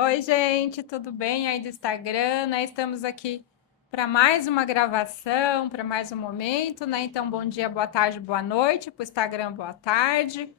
Oi, gente, tudo bem aí do Instagram, né? Estamos aqui para mais uma gravação, para mais um momento, né? Então, bom dia, boa tarde, boa noite, para o Instagram, boa tarde.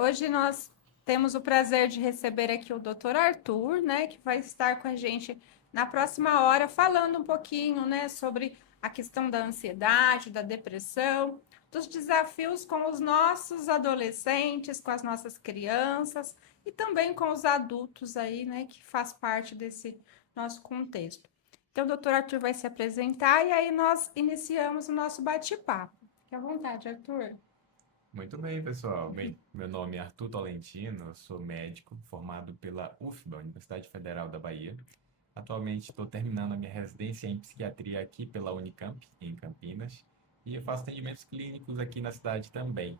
Hoje nós temos o prazer de receber aqui o Dr. Arthur, né? Que vai estar com a gente na próxima hora, falando um pouquinho, né, sobre a questão da ansiedade, da depressão, dos desafios com os nossos adolescentes, com as nossas crianças e também com os adultos aí, né, que faz parte desse nosso contexto. Então, o doutor Arthur vai se apresentar e aí nós iniciamos o nosso bate-papo. Fique à vontade, Arthur. Muito bem, pessoal. Bem, meu nome é Arthur Tolentino, eu sou médico formado pela UFBA, Universidade Federal da Bahia. Atualmente estou terminando a minha residência em psiquiatria aqui pela Unicamp, em Campinas, e eu faço atendimentos clínicos aqui na cidade também,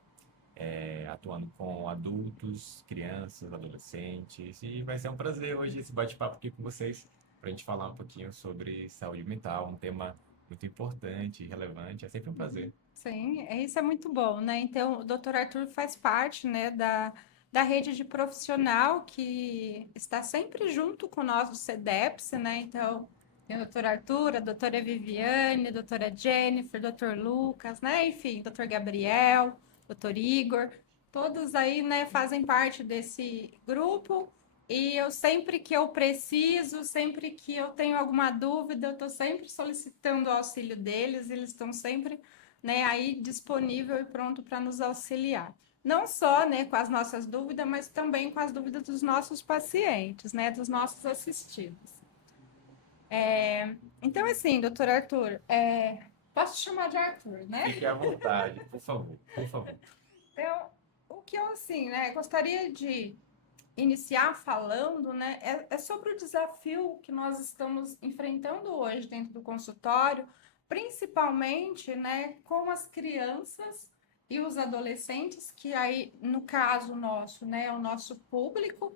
atuando com adultos, crianças, adolescentes, e vai ser um prazer hoje esse bate-papo aqui com vocês, para a gente falar um pouquinho sobre saúde mental, um tema muito importante e relevante. É sempre um prazer. Sim, isso é muito bom, né? Então, o doutor Arthur faz parte, né, da rede de profissional que está sempre junto com nós do CDEPS, né? Então, tem o doutor Arthur, a doutora Viviane, a doutora Jennifer, doutor Lucas, né? Enfim, doutor Gabriel, doutor Igor, todos aí, né, fazem parte desse grupo. E eu sempre que eu preciso, sempre que eu tenho alguma dúvida, eu estou sempre solicitando o auxílio deles, eles estão sempre, né, aí disponível e pronto para nos auxiliar. Não só, né, com as nossas dúvidas, mas também com as dúvidas dos nossos pacientes, né, dos nossos assistidos. Então, assim, doutor Arthur, posso te chamar de Arthur, né? Fique à vontade, por favor, por favor. Então, o que eu, assim, né, gostaria de iniciar falando, né, é sobre o desafio que nós estamos enfrentando hoje dentro do consultório, principalmente, né, com as crianças e os adolescentes, que aí, no caso nosso, né, é o nosso público,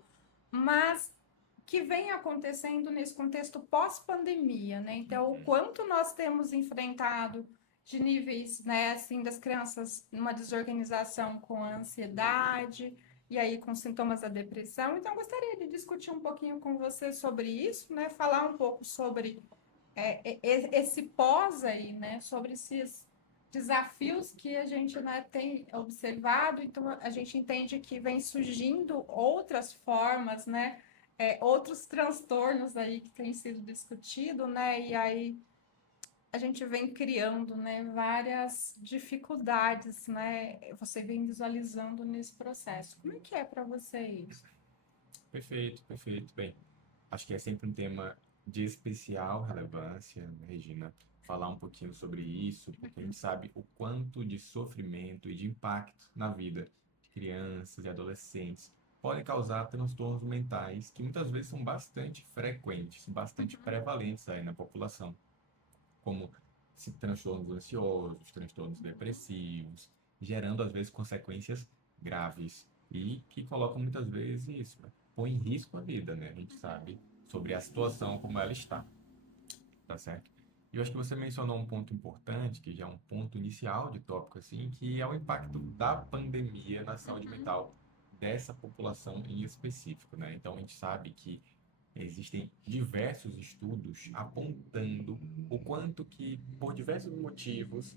mas que vem acontecendo nesse contexto pós-pandemia, né? Então, o Uhum. quanto nós temos enfrentado de níveis, né, assim, das crianças numa desorganização com a ansiedade, e aí com sintomas da depressão. Então, gostaria de discutir um pouquinho com você sobre isso, né? Falar um pouco sobre esse pós aí, né? Sobre esses desafios que a gente, né, tem observado. Então, a gente entende que vem surgindo outras formas, né? Outros transtornos aí que têm sido discutido, né? E aí a gente vem criando, né, várias dificuldades, né? Você vem visualizando nesse processo. Como é que é para você isso? Perfeito, perfeito. Bem, acho que é sempre um tema de especial relevância, né, Regina, falar um pouquinho sobre isso, porque a gente sabe o quanto de sofrimento e de impacto na vida de crianças e adolescentes podem causar transtornos mentais que muitas vezes são bastante frequentes, bastante prevalentes aí na população, como transtornos ansiosos, transtornos depressivos, gerando às vezes consequências graves e que colocam muitas vezes isso, né? Põe em risco a vida, né? A gente sabe sobre a situação como ela está, tá certo? E eu acho que você mencionou um ponto importante, que já é um ponto inicial de tópico assim, que é o impacto da pandemia na saúde mental dessa população em específico, né? Então a gente sabe que existem diversos estudos apontando o quanto que, por diversos motivos,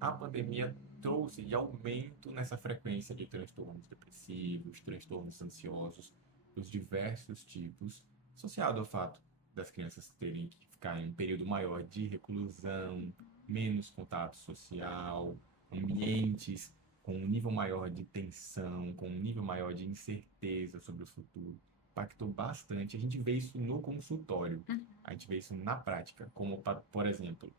a pandemia trouxe de aumento nessa frequência de transtornos depressivos, transtornos ansiosos, dos diversos tipos, associado ao fato das crianças terem que ficar em um período maior de reclusão, menos contato social, ambientes com um nível maior de tensão, com um nível maior de incerteza sobre o futuro. Impactou bastante. A gente vê isso no consultório, a gente vê isso na prática, como, por exemplo,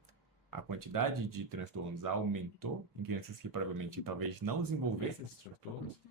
a quantidade de transtornos aumentou em crianças que provavelmente talvez não desenvolvessem esses transtornos,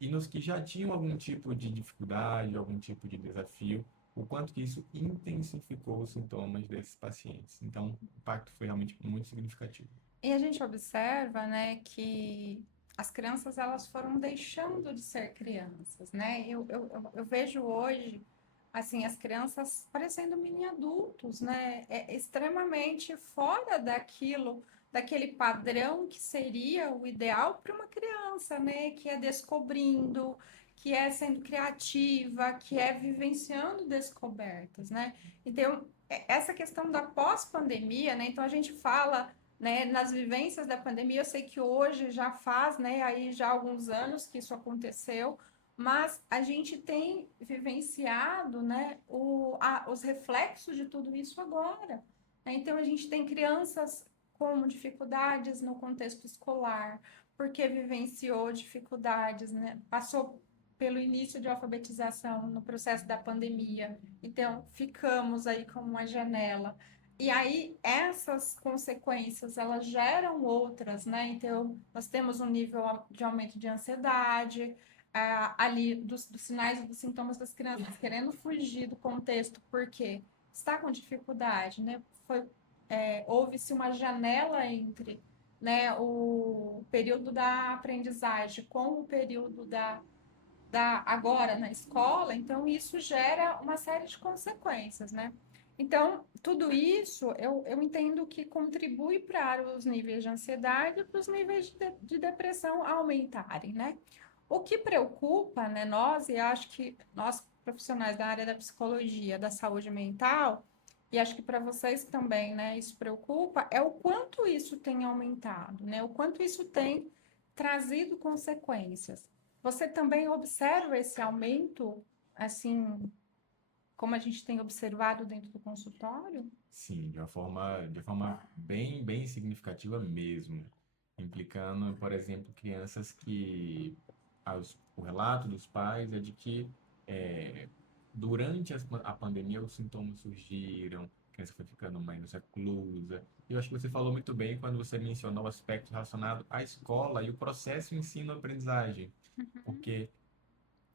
e nos que já tinham algum tipo de dificuldade, algum tipo de desafio, o quanto que isso intensificou os sintomas desses pacientes. Então, o impacto foi realmente muito significativo. E a gente observa, né, que as crianças elas foram deixando de ser crianças, né? Eu vejo hoje, assim, as crianças parecendo mini adultos, né? É extremamente fora daquilo, daquele padrão que seria o ideal para uma criança, né? Que é descobrindo, que é sendo criativa, que é vivenciando descobertas, né? Então, essa questão da pós-pandemia, né? Então, a gente fala, né, nas vivências da pandemia, eu sei que hoje já faz, né, aí já alguns anos que isso aconteceu, mas a gente tem vivenciado, né, os reflexos de tudo isso agora, né? Então, a gente tem crianças com dificuldades no contexto escolar, porque vivenciou dificuldades, né? Passou pelo início de alfabetização no processo da pandemia. Então, ficamos aí com uma janela. E aí, essas consequências, elas geram outras, né? Então, nós temos um nível de aumento de ansiedade, ali dos sinais e dos sintomas das crianças querendo fugir do contexto, porque está com dificuldade, né? Houve-se uma janela entre, né, o período da aprendizagem com o período agora na escola, então isso gera uma série de consequências, né? Então, tudo isso eu entendo que contribui para os níveis de ansiedade e para os níveis de depressão aumentarem, né? O que preocupa, né, nós, e acho que nós profissionais da área da psicologia, da saúde mental, e acho que para vocês também, né, isso preocupa, é o quanto isso tem aumentado, né? O quanto isso tem trazido consequências. Você também observa esse aumento, assim, como a gente tem observado dentro do consultório? Sim, de uma forma bem significativa mesmo, implicando, por exemplo, crianças que o relato dos pais é de que durante a pandemia os sintomas surgiram, a criança foi ficando mais reclusa. E eu acho que você falou muito bem quando você mencionou o aspecto relacionado à escola e o processo ensino-aprendizagem, porque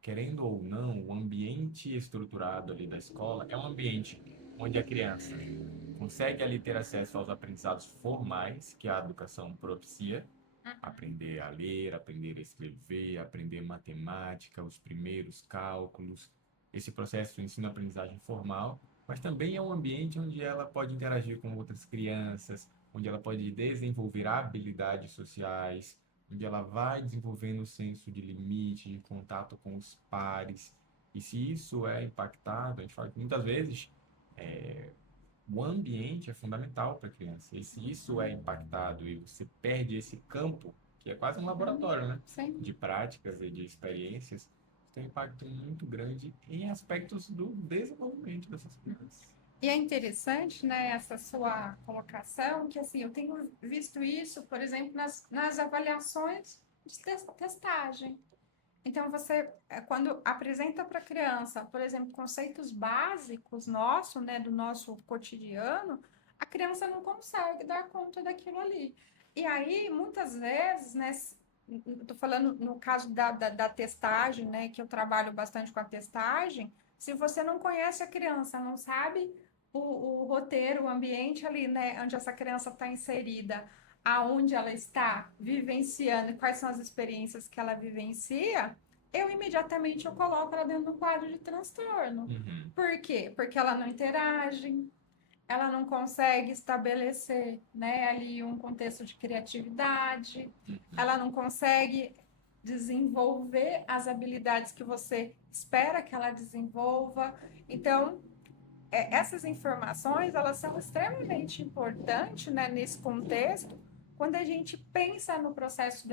querendo ou não, o ambiente estruturado ali da escola é um ambiente onde a criança consegue ali ter acesso aos aprendizados formais que a educação propicia, aprender a ler, aprender a escrever, aprender matemática, os primeiros cálculos, esse processo de ensino-aprendizagem formal, mas também é um ambiente onde ela pode interagir com outras crianças, onde ela pode desenvolver habilidades sociais, onde ela vai desenvolvendo o senso de limite, de contato com os pares. E se isso é impactado, a gente fala que muitas vezes o ambiente é fundamental para a criança. E se isso é impactado e você perde esse campo, que é quase um laboratório, né? Sim. De práticas e de experiências, tem um impacto muito grande em aspectos do desenvolvimento dessas crianças. E é interessante, né, essa sua colocação, que assim, eu tenho visto isso, por exemplo, nas avaliações de testagem. Então, você, quando apresenta para a criança, por exemplo, conceitos básicos nosso, né, do nosso cotidiano, a criança não consegue dar conta daquilo ali. E aí, muitas vezes, né, estou falando no caso da testagem, né, que eu trabalho bastante com a testagem, se você não conhece a criança, não sabe o roteiro, o ambiente ali, né, onde essa criança está inserida, aonde ela está vivenciando e quais são as experiências que ela vivencia, eu coloco ela dentro do quadro de transtorno. Uhum. Por quê? Porque ela não interage, ela não consegue estabelecer, né, ali um contexto de criatividade, ela não consegue desenvolver as habilidades que você espera que ela desenvolva. Então, essas informações, elas são extremamente importantes, né, nesse contexto, quando a gente pensa no processo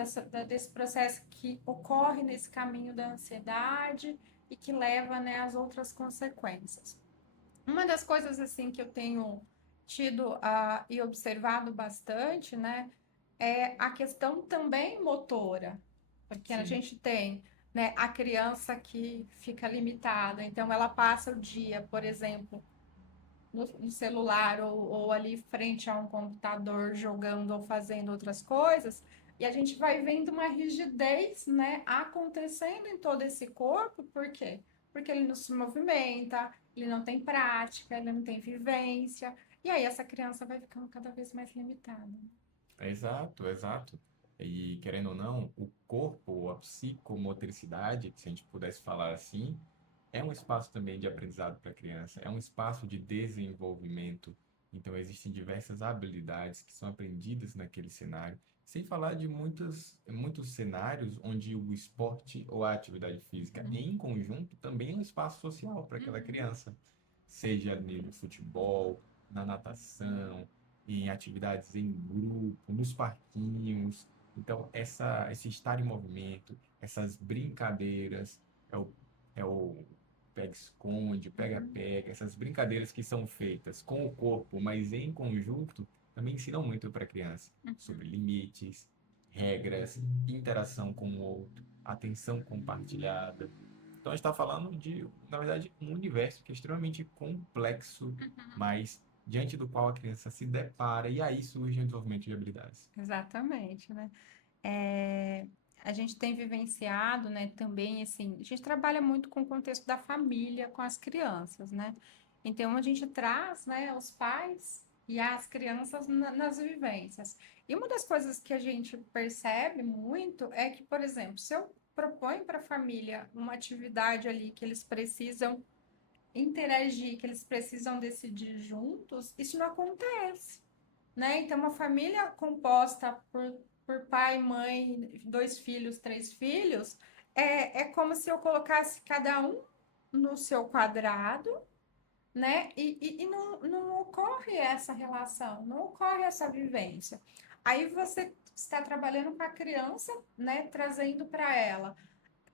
desse processo que ocorre nesse caminho da ansiedade e que leva, né, às outras consequências. Uma das coisas assim que eu tenho tido e observado bastante, né, é a questão também motora, porque a Sim. gente tem, né, a criança que fica limitada, então ela passa o dia, por exemplo, no celular ou ali frente a um computador jogando ou fazendo outras coisas, e a gente vai vendo uma rigidez, né, acontecendo em todo esse corpo, por quê? Porque ele não se movimenta, ele não tem prática, ele não tem vivência, e aí essa criança vai ficando cada vez mais limitada. Exato, exato. E querendo ou não, o corpo, a psicomotricidade, se a gente pudesse falar assim, é um espaço também de aprendizado para a criança, é um espaço de desenvolvimento. Então, existem diversas habilidades que são aprendidas naquele cenário. Sem falar de muitos cenários onde o esporte ou a atividade física em conjunto também é um espaço social para aquela Uhum. criança, seja no futebol, na natação, em atividades em grupo, nos parquinhos. Então, esse estar em movimento, essas brincadeiras, é o, é o pega-esconde, Uhum. pega-pega, essas brincadeiras que são feitas com o corpo, mas em conjunto, também ensinam muito para a criança Uhum. sobre limites, regras, interação com o outro, atenção compartilhada. Então, a gente está falando de, na verdade, um universo que é extremamente complexo, Uhum. mas diante do qual a criança se depara, e aí surge o desenvolvimento de habilidades. Exatamente, né? É, a gente tem vivenciado, né, também, assim, a gente trabalha muito com o contexto da família, com as crianças, né? Então, a gente traz, né, os pais e as crianças nas vivências. E uma das coisas que a gente percebe muito é que, por exemplo, se eu proponho para a família uma atividade ali que eles precisam interagir, que eles precisam decidir juntos, isso não acontece, né? Então, uma família composta por pai, mãe, dois filhos, três filhos, é como se eu colocasse cada um no seu quadrado, né? E não ocorre essa relação, não ocorre essa vivência. Aí você está trabalhando com a criança, né? Trazendo para ela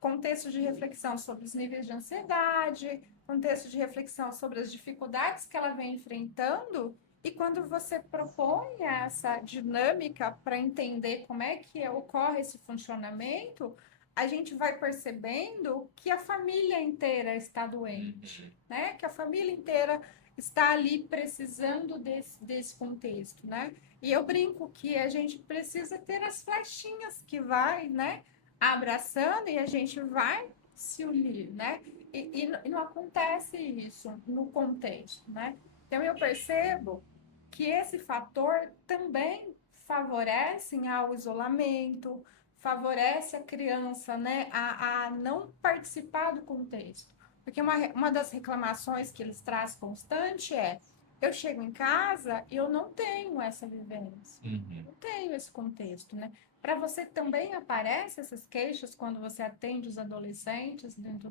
contexto de reflexão sobre os níveis de ansiedade, contexto de reflexão sobre as dificuldades que ela vem enfrentando. E quando você propõe essa dinâmica para entender como é que ocorre esse funcionamento, a gente vai percebendo que a família inteira está doente, Uhum. né? Que a família inteira está ali precisando desse contexto, né? E eu brinco que a gente precisa ter as flechinhas que vai, né? Abraçando e a gente vai se unir, né? E não acontece isso no contexto, né? Então eu percebo que esse fator também favorece ao isolamento, favorece a criança, né, a não participar do contexto. Porque uma das reclamações que eles trazem constante é: eu chego em casa e eu não tenho essa vivência, Uhum. não tenho esse contexto, né? Para você também aparecem essas queixas quando você atende os adolescentes dentro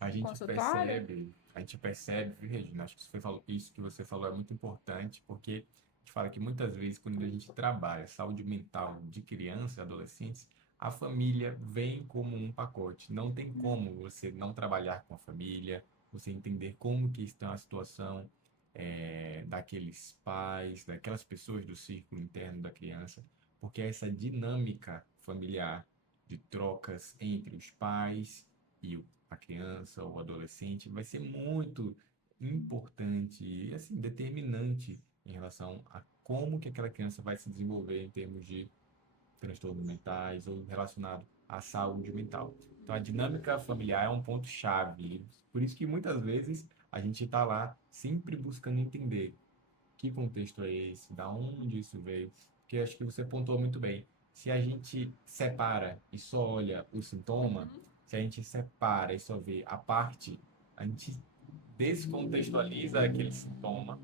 A do gente consultório? percebe, a gente percebe, viu, Regina? Acho que isso que você falou é muito importante, porque a gente fala que muitas vezes, quando a gente trabalha saúde mental de crianças e adolescentes, a família vem como um pacote. Não tem como você não trabalhar com a família, você entender como que está a situação daqueles pais, daquelas pessoas do círculo interno da criança, porque essa dinâmica familiar de trocas entre os pais e a criança ou adolescente vai ser muito importante e assim determinante em relação a como que aquela criança vai se desenvolver em termos de transtornos mentais ou relacionado à saúde mental. Então, a dinâmica familiar é um ponto chave. Por isso que muitas vezes a gente está lá sempre buscando entender que contexto é esse, da onde isso veio, porque acho que você pontuou muito bem. Se a gente separa e só olha o sintoma, Uhum. se a gente separa e só vê a parte, a gente descontextualiza aquele sintoma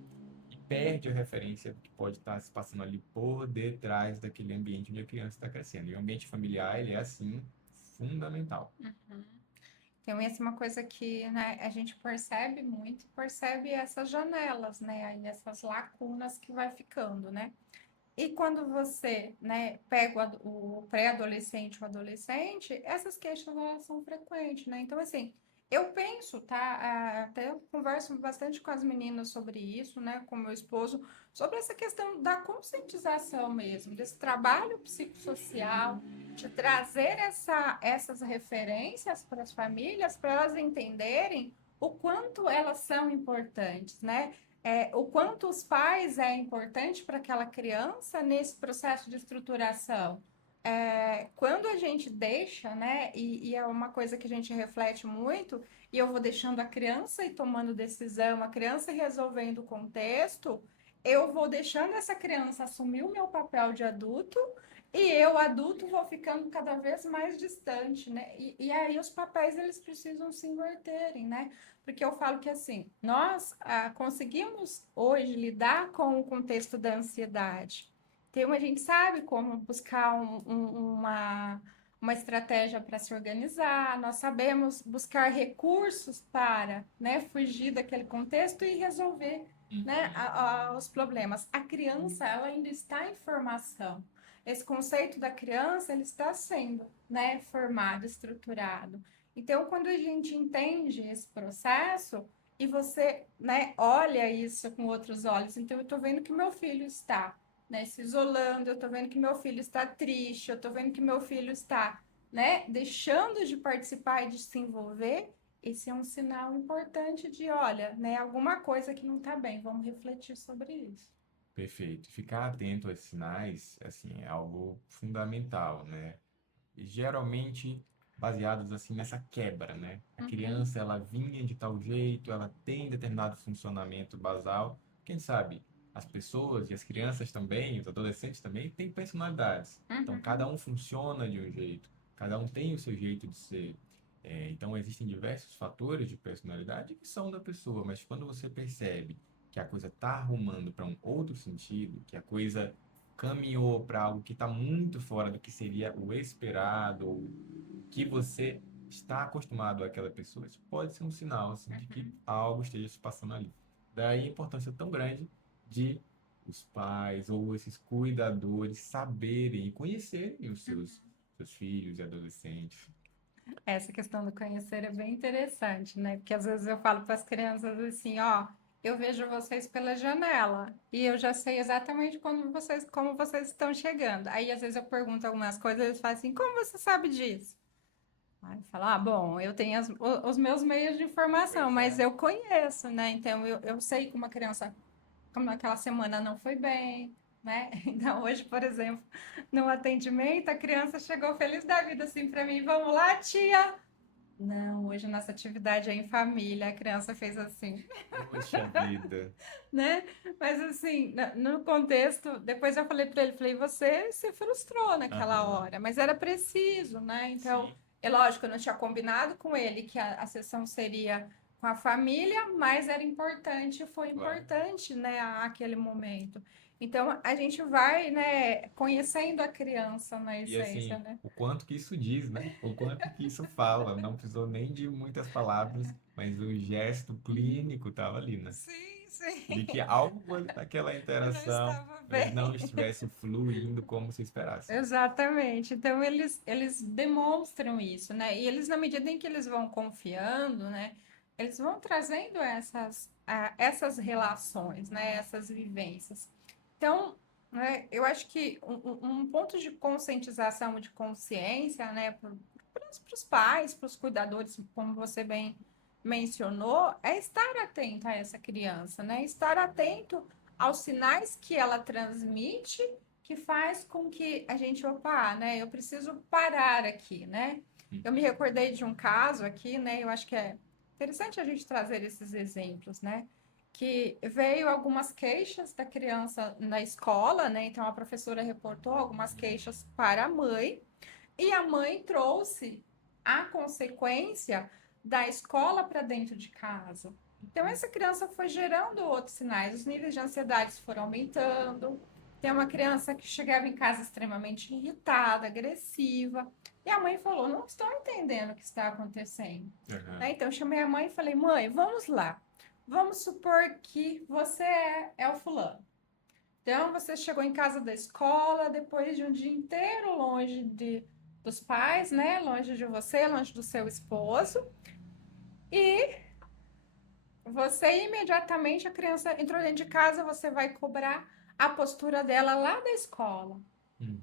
e perde a referência do que pode estar se passando ali por detrás daquele ambiente onde a criança está crescendo. E o ambiente familiar, ele é, assim, fundamental. Uhum. Então, essa é uma coisa que, né, a gente percebe muito, percebe essas janelas, né, aí essas lacunas que vai ficando, né? E quando você, né, pega o pré-adolescente ou adolescente, essas queixas elas são frequentes, né? Então, assim, eu penso, tá? Até eu converso bastante com as meninas sobre isso, né, com meu esposo, sobre essa questão da conscientização mesmo, desse trabalho psicossocial, de trazer essas referências para as famílias, para elas entenderem o quanto elas são importantes, né? O quanto os pais é importante para aquela criança nesse processo de estruturação. Quando a gente deixa, né, e é uma coisa que a gente reflete muito, e eu vou deixando a criança e tomando decisão, a criança resolvendo o contexto, eu vou deixando essa criança assumir o meu papel de adulto, e eu, adulto, vou ficando cada vez mais distante, né? E aí os papéis eles precisam se inverterem, né? Porque eu falo que assim, nós conseguimos hoje lidar com o contexto da ansiedade. Então, a gente sabe como buscar uma estratégia para se organizar, nós sabemos buscar recursos para, né, fugir daquele contexto e resolver, né, Uhum. os problemas. A criança, ela ainda está em formação. Esse conceito da criança, ele está sendo, né, formado, estruturado. Então, quando a gente entende esse processo e você, né, olha isso com outros olhos, então eu estou vendo que meu filho está, né, se isolando, eu estou vendo que meu filho está triste, eu estou vendo que meu filho está, né, deixando de participar e de se envolver, esse é um sinal importante de, olha, né, alguma coisa que não está bem, vamos refletir sobre isso. Perfeito. Ficar atento a esses sinais, assim, é algo fundamental, né? E geralmente baseados assim nessa quebra, né? A Uhum, criança ela vinha de tal jeito, ela tem determinado funcionamento basal. Quem sabe as pessoas e as crianças também, os adolescentes também têm personalidades. Então cada uhum, um funciona de um jeito, cada um tem o seu jeito de ser. Então existem diversos fatores de personalidade que são da pessoa, mas quando você percebe que a coisa está arrumando para um outro sentido, que a coisa caminhou para algo que está muito fora do que seria o esperado, ou o que você está acostumado àquela pessoa. Isso pode ser um sinal assim, de que uhum, algo esteja se passando ali. Daí a importância tão grande de os pais ou esses cuidadores saberem e conhecerem os uhum. seus filhos e adolescentes. Essa questão do conhecer é bem interessante, né? Porque às vezes eu falo para as crianças assim, ó, eu vejo vocês pela janela e eu já sei exatamente como vocês estão chegando. Aí às vezes eu pergunto algumas coisas, eles falam assim, como você sabe disso? Aí eu falo, ah, bom, eu tenho os meus meios de informação, Pois mas é. eu conheço, né? Então eu sei que uma criança como aquela semana não foi bem, né? Então, hoje, por exemplo, no atendimento, a criança chegou feliz da vida assim para mim: vamos lá, tia? Não, hoje a nossa atividade é em família. A criança fez assim, Poxa vida. né? Mas assim, no contexto, depois eu falei para ele, falei, você se frustrou naquela Aham. hora, mas era preciso, né? Então, Sim, é lógico, eu não tinha combinado com ele que a sessão seria com a família, mas era importante, foi claro. importante, né, aquele momento. Então, a gente vai, né, conhecendo a criança na E essência, assim, né? o quanto que isso diz, né? O quanto que isso fala. Não precisou nem de muitas palavras, mas o gesto clínico estava ali, né? Sim, De que sim. algo naquela Eu não interação estava não bem. estivesse fluindo como se esperasse. Exatamente. Então, eles demonstram isso, né? E eles, na medida em que eles vão confiando, né? Eles vão trazendo essas relações, né? Essas vivências. Então, né, eu acho que um ponto de conscientização, de consciência, né? Para os pais, para os cuidadores, como você bem mencionou, é estar atento a essa criança, né? Estar atento aos sinais que ela transmite que faz com que a gente, opa, né? Eu preciso parar aqui, né? Eu me Uhum. recordei de um caso aqui, né? Eu acho que é interessante a gente trazer esses exemplos, né? Que veio algumas queixas da criança na escola, né? Então a professora reportou algumas queixas para a mãe e a mãe trouxe a consequência da escola para dentro de casa. Então, essa criança foi gerando outros sinais, os níveis de ansiedade foram aumentando. Tem uma criança que chegava em casa extremamente irritada, agressiva, e a mãe falou: Não estou entendendo o que está acontecendo. Aham. Né? Então, eu chamei a mãe e falei: Mãe, vamos lá. Vamos supor que você é o fulano. Então, você chegou em casa da escola depois de um dia inteiro longe dos pais, né? Longe de você, longe do seu esposo. E você imediatamente, a criança entrou dentro de casa, você vai cobrar a postura dela lá da escola,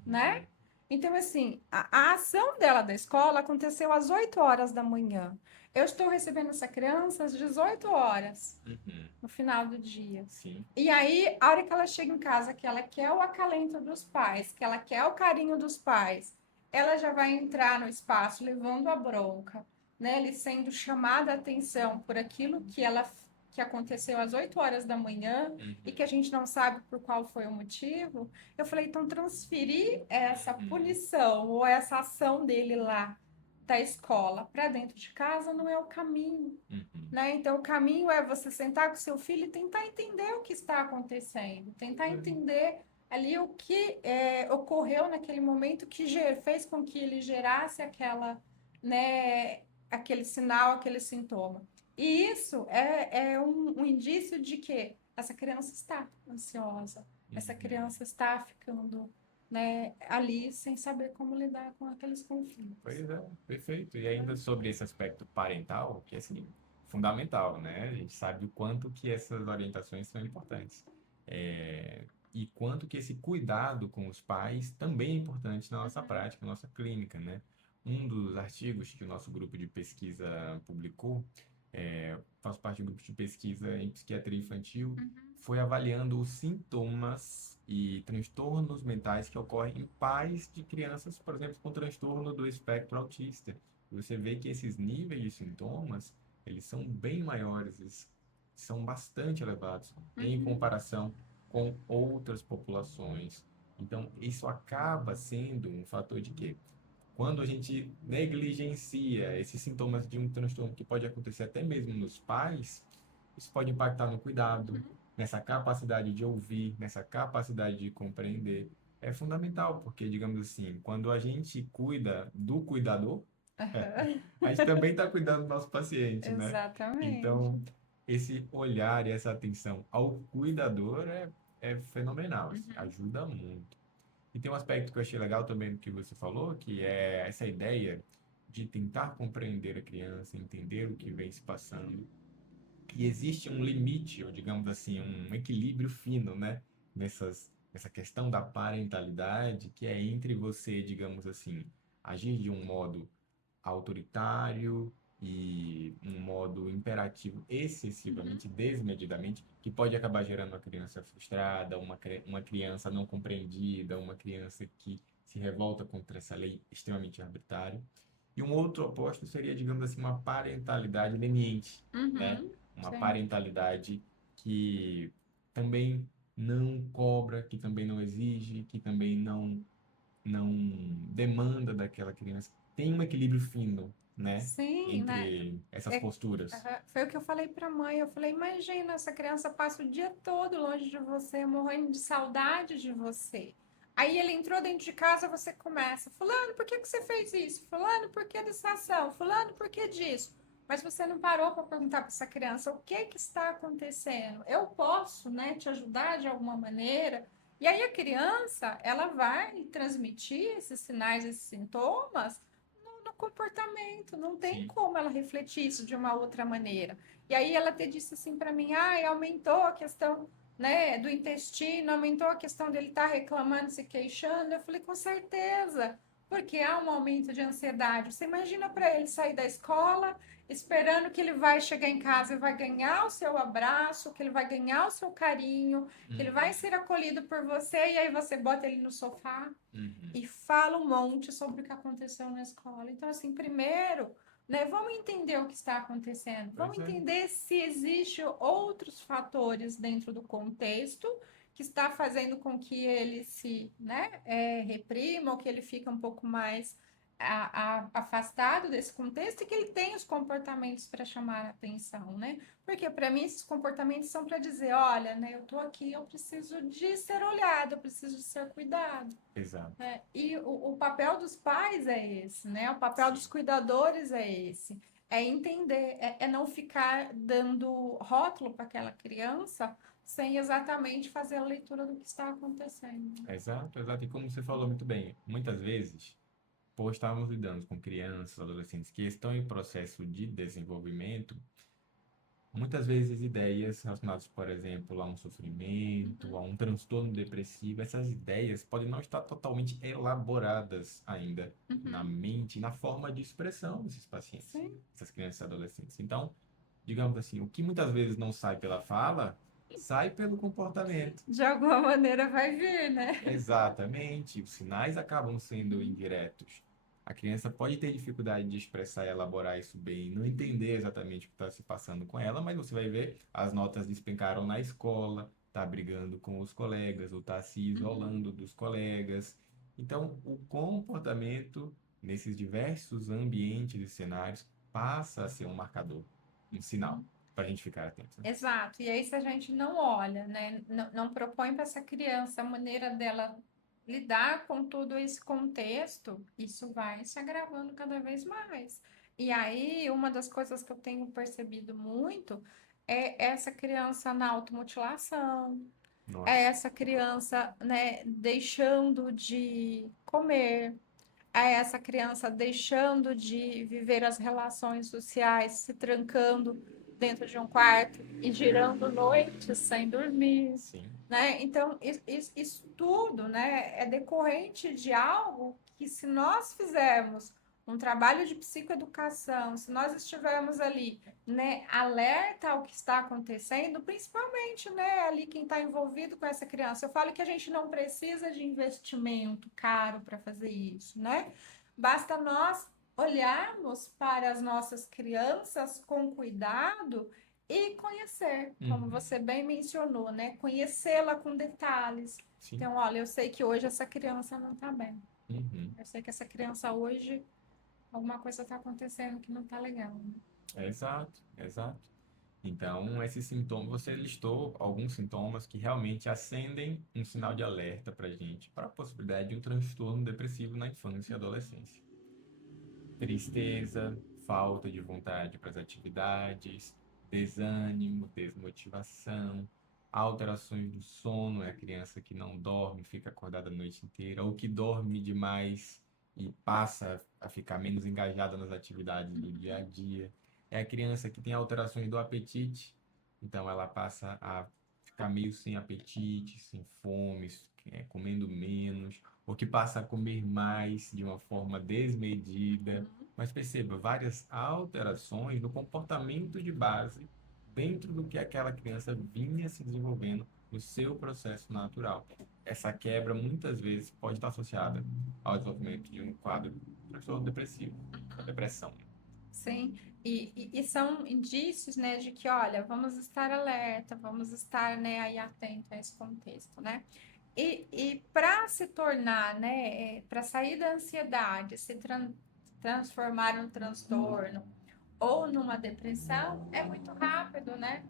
né? Uhum. Então, assim, a ação dela da escola aconteceu às 8 horas da manhã. Eu estou recebendo essa criança às 18 horas, Uhum. no final do dia. Sim. E aí, a hora que ela chega em casa, que ela quer o acalento dos pais, que ela quer o carinho dos pais, ela já vai entrar no espaço levando a bronca, né? Ele sendo chamada a atenção por aquilo que aconteceu às 8 horas da manhã e que a Uhum. gente não sabe por qual foi o motivo. Eu falei, então transferir essa Uhum. punição ou essa ação dele lá da escola para dentro de casa não é o caminho, Uhum. né? Então, o caminho é você sentar com seu filho e tentar entender o que está acontecendo, tentar Pois é. entender ali o que ocorreu naquele momento que fez com que ele gerasse né, aquele sinal, aquele sintoma. E isso é um indício de que essa criança está ansiosa, essa Uhum. criança está ficando, né, ali sem saber como lidar com aqueles conflitos. Pois é, perfeito. E ainda sobre esse aspecto parental, que é assim, fundamental, né? A gente sabe o quanto que essas orientações são importantes. É, e quanto que esse cuidado com os pais também é importante na nossa Uhum, prática, na nossa clínica, né? Um dos artigos que o nosso grupo de pesquisa publicou, faço parte do grupo de pesquisa em psiquiatria infantil, uhum, foi avaliando os sintomas e transtornos mentais que ocorrem em pais de crianças, por exemplo, com transtorno do espectro autista. E você vê que esses níveis de sintomas, eles são bem maiores, eles são bastante elevados em uhum, comparação com outras populações. Então, isso acaba sendo um fator de quê? Quando a gente negligencia esses sintomas de um transtorno que pode acontecer até mesmo nos pais, isso pode impactar no cuidado, uhum. nessa capacidade de ouvir, nessa capacidade de compreender. É fundamental, porque, digamos assim, quando a gente cuida do cuidador, Aham. a gente também está cuidando do nosso paciente, né? Exatamente. Então, esse olhar e essa atenção ao cuidador é fenomenal, assim, Uhum. ajuda muito. E tem um aspecto que eu achei legal também do que você falou, que é essa ideia de tentar compreender a criança, entender o que vem se passando. E existe um limite, ou digamos assim, um equilíbrio fino, né? Nessa questão da parentalidade, que é entre você, digamos assim, agir de um modo autoritário e um modo imperativo Uhum. excessivamente, desmedidamente, que pode acabar gerando uma criança frustrada, uma criança não compreendida, uma criança que se revolta contra essa lei extremamente arbitrária. E um outro oposto seria, digamos assim, uma parentalidade leniente, né? Uhum. Uma Sim. parentalidade que também não cobra, que também não exige, que também não demanda daquela criança. Tem um equilíbrio fino, né? Sim, né? Entre essas É, posturas. foi o que eu falei para a mãe. Eu falei, imagina, essa criança passa o dia todo longe de você, morrendo de saudade de você. Aí ele entrou dentro de casa, você começa, fulano, por que que você fez isso? Fulano, por que dessa ação? Fulano, por que disso? Mas você não parou para perguntar para essa criança o que que está acontecendo. Eu posso, né, te ajudar de alguma maneira? E aí a criança, ela vai transmitir esses sinais, esses sintomas no comportamento, não tem Sim. como ela refletir isso de uma outra maneira. E aí ela até disse assim para mim, ah, aumentou a questão, né, do intestino, aumentou a questão dele estar reclamando, se queixando. Eu falei, com certeza, porque há um aumento de ansiedade. Você imagina para ele sair da escola, esperando que ele vai chegar em casa e vai ganhar o seu abraço, que ele vai ganhar o seu carinho, que ele vai Uhum, ser acolhido por você, e aí você bota ele no sofá uhum. e fala um monte sobre o que aconteceu na escola. Então, assim, primeiro, né, vamos entender o que está acontecendo, vamos Pois é. entender se existe outros fatores dentro do contexto que está fazendo com que ele se, né, reprima ou que ele fique um pouco mais afastado desse contexto e que ele tenha os comportamentos para chamar a atenção, né? Porque para mim esses comportamentos são para dizer, olha, né, eu estou aqui, eu preciso de ser olhado, eu preciso de ser cuidado. Exato. É, e o papel dos pais é esse, né? O papel dos Sim. cuidadores é esse. É entender, é não ficar dando rótulo para aquela criança sem exatamente fazer a leitura do que está acontecendo. Exato, exato. E como você falou muito bem, muitas vezes, por estarmos lidando com crianças, adolescentes que estão em processo de desenvolvimento, muitas vezes ideias relacionadas, por exemplo, a um sofrimento, a Uhum, um transtorno depressivo, essas ideias podem não estar totalmente elaboradas ainda na uhum, mente, na forma de expressão desses pacientes, sim. essas crianças e adolescentes. Então, digamos assim, o que muitas vezes não sai pela fala, sai pelo comportamento. De alguma maneira vai vir, né? Exatamente, os sinais acabam sendo Uhum, indiretos. A criança pode ter dificuldade de expressar e elaborar isso bem, não entender exatamente o que está se passando com ela, mas você vai ver as notas despencaram na escola, está brigando com os colegas, ou está se uhum, isolando dos colegas. Então, o comportamento nesses diversos ambientes e cenários passa a ser um marcador, um sinal sim. para a gente ficar atento, né? Exato. E aí, se a gente não olha, né, não propõe para essa criança a maneira dela lidar com todo esse contexto, isso vai se agravando cada vez mais. E aí, uma das coisas que eu tenho percebido muito é essa criança na automutilação, é Nossa, essa criança, né, deixando de comer, é essa criança deixando de viver as relações sociais, se trancando dentro de um quarto e girando noites sem dormir, sim. né? Então, isso tudo, né, é decorrente de algo que, se nós fizermos um trabalho de psicoeducação, se nós estivermos ali, né, alerta ao que está acontecendo, principalmente, né, ali quem está envolvido com essa criança. Eu falo que a gente não precisa de investimento caro para fazer isso, né? Basta nós olharmos para as nossas crianças com cuidado e conhecer, como Uhum, você bem mencionou, né? Conhecê-la com detalhes. sim. Então, olha, eu sei que hoje essa criança não está bem. Uhum. Eu sei que essa criança hoje, alguma coisa está acontecendo que não está legal, né? Exato, exato. Então, esses sintomas, você listou alguns sintomas que realmente acendem um sinal de alerta para a gente, para a possibilidade de um transtorno depressivo na infância e adolescência. Tristeza, falta de vontade para as atividades, desânimo, desmotivação, alterações do sono, é a criança que não dorme, fica acordada a noite inteira, ou que dorme demais e passa a ficar menos engajada nas atividades do dia a dia. É a criança que tem alterações do apetite, então ela passa a ficar meio sem apetite, sem fome, comendo menos, ou que passa a comer mais de uma forma desmedida. Mas perceba, várias alterações no comportamento de base dentro do que aquela criança vinha se desenvolvendo no seu processo natural. Essa quebra muitas vezes pode estar associada ao desenvolvimento de um quadro transtorno depressivo, uma depressão. Sim, e são indícios, né, de que, olha, vamos estar alerta, vamos estar, né, aí atento a esse contexto, né? E para se tornar, né, para sair da ansiedade, transformar em um transtorno ou numa depressão, é muito rápido, né?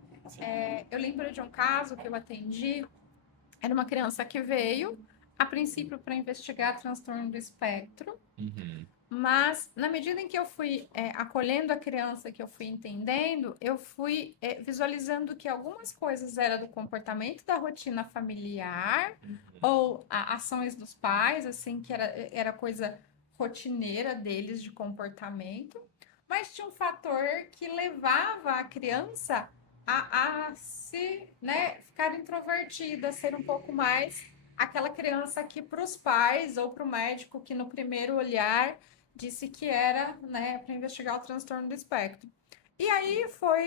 Eu lembro de um caso que eu atendi, era uma criança que veio, a princípio, para investigar transtorno do espectro, Uhum, mas na medida em que eu fui acolhendo a criança, que eu fui entendendo, eu fui visualizando que algumas coisas eram do comportamento da rotina familiar uhum, ou ações dos pais, assim, que era coisa rotineira deles de comportamento, mas tinha um fator que levava a criança a se, né, ficar introvertida, ser um pouco mais aquela criança que para os pais ou para o médico que no primeiro olhar disse que era, né, para investigar o transtorno do espectro. E aí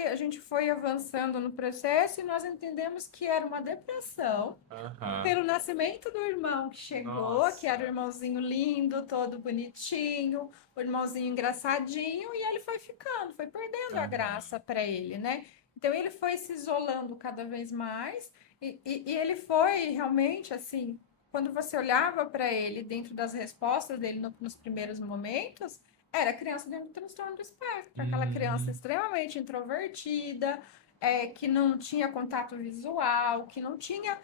a gente foi avançando no processo e nós entendemos que era uma depressão aham. pelo nascimento do irmão que chegou, que era o Nossa. irmãozinho lindo, todo bonitinho, o irmãozinho engraçadinho, e ele foi ficando, foi perdendo a Aham. graça para ele, né? Então ele foi se isolando cada vez mais, e ele foi realmente assim, quando você olhava para ele dentro das respostas dele nos primeiros momentos, era criança dentro do transtorno do espectro, aquela criança Uhum. extremamente introvertida, que não tinha contato visual, que não tinha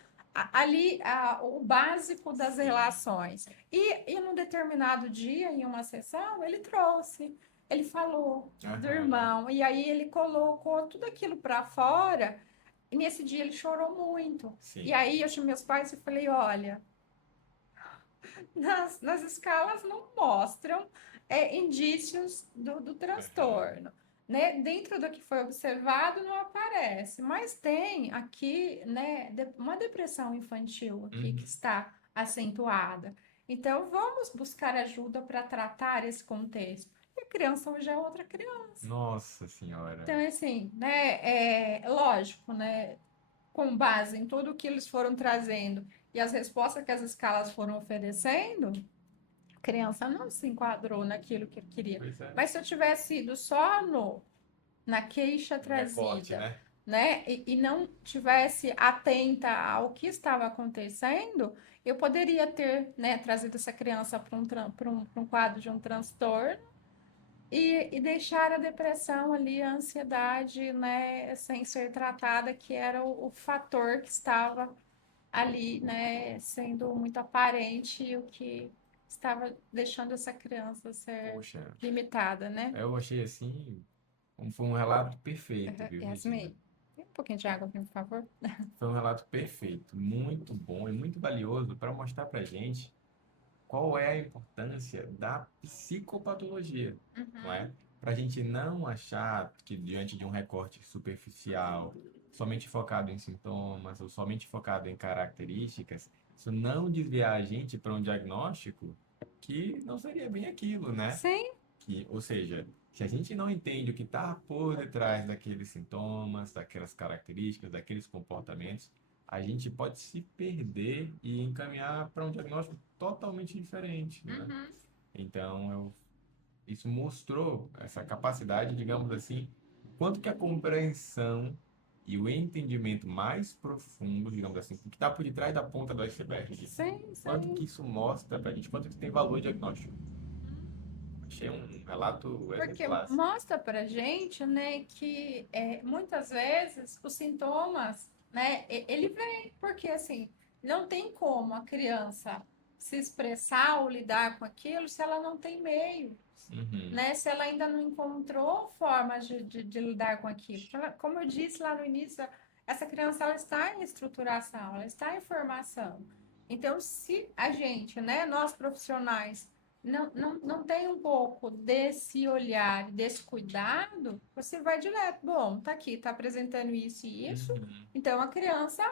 ali o básico das Sim. relações. E num determinado dia, em uma sessão, ele trouxe, ele falou do Aham. irmão, e aí ele colocou tudo aquilo para fora, e nesse dia ele chorou muito. E Sim. aí eu chamei meus pais e falei: olha, nas escalas não mostram indícios do Aham. transtorno. Né? Dentro do que foi observado, não aparece, mas tem aqui, né, uma depressão infantil aqui que Uhum. está acentuada. Então, vamos buscar ajuda para tratar esse contexto. E a criança hoje é outra criança. Nossa Senhora. Então, assim, né, lógico, né, com base em tudo que eles foram trazendo e as respostas que as escalas foram oferecendo, a criança não se enquadrou naquilo que ele queria. Pois é. Mas se eu tivesse ido só na queixa Um recorte, trazida, né? né, e não tivesse atenta ao que estava acontecendo, eu poderia ter, né, trazido essa criança para um quadro de um transtorno e deixar a depressão ali, a ansiedade, né, sem ser tratada, que era o fator que estava ali, né, sendo muito aparente e o que estava deixando essa criança ser Poxa, limitada, né? eu achei assim, foi um relato perfeito, viu, Regina? Yasmin, tem um pouquinho de água aqui, por favor? Foi um relato perfeito, muito bom e muito valioso para mostrar para gente qual é a importância da psicopatologia, não é? Uhum. Para a gente não achar que diante de um recorte superficial, somente focado em sintomas ou somente focado em características, isso não desviar a gente para um diagnóstico que não seria bem aquilo, né? Sim, Ou seja, se a gente não entende o que está por detrás daqueles sintomas, daquelas características, daqueles comportamentos, a gente pode se perder e encaminhar para um diagnóstico totalmente diferente, né? uhum. Então, isso mostrou essa capacidade, digamos assim, quanto que a compreensão e o entendimento mais profundo, digamos assim, do que está por detrás da ponta do iceberg, Sim, quanto que sim. isso mostra para a gente, quanto que tem valor diagnóstico. Achei um relato Porque exemplar, assim. mostra pra gente, né, que muitas vezes os sintomas, né, ele vem porque assim, não tem como a criança se expressar ou lidar com aquilo se ela não tem meio, Uhum, né, se ela ainda não encontrou formas de lidar com aquilo. Como eu disse lá no início, essa criança ela está em estruturação, ela está em formação. Então, se a gente, né, nós profissionais, não tem um pouco desse olhar, desse cuidado, você vai direto. Bom, tá aqui, tá apresentando isso e isso, uhum, então a criança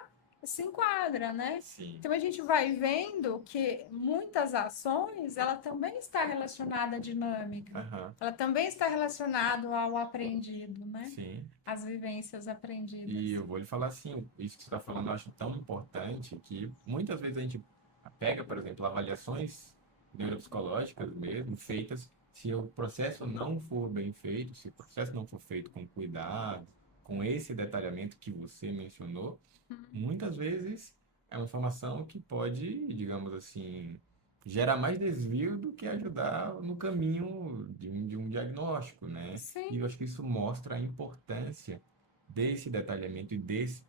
se enquadra, né? sim, Então a gente vai vendo que muitas ações, ela também está relacionada à dinâmica, aham, ela também está relacionada ao aprendido, né? sim. Às vivências E aprendidas. eu vou lhe falar assim, isso que você está falando eu acho tão importante que muitas vezes a gente pega, por exemplo, avaliações neuropsicológicas mesmo, feitas, se o processo não for bem feito, se o processo não for feito com cuidado, com esse detalhamento que você mencionou, muitas vezes é uma informação que pode, digamos assim, gerar mais desvio do que ajudar no caminho de um diagnóstico, né? E Sim. eu acho que isso mostra a importância desse detalhamento e desse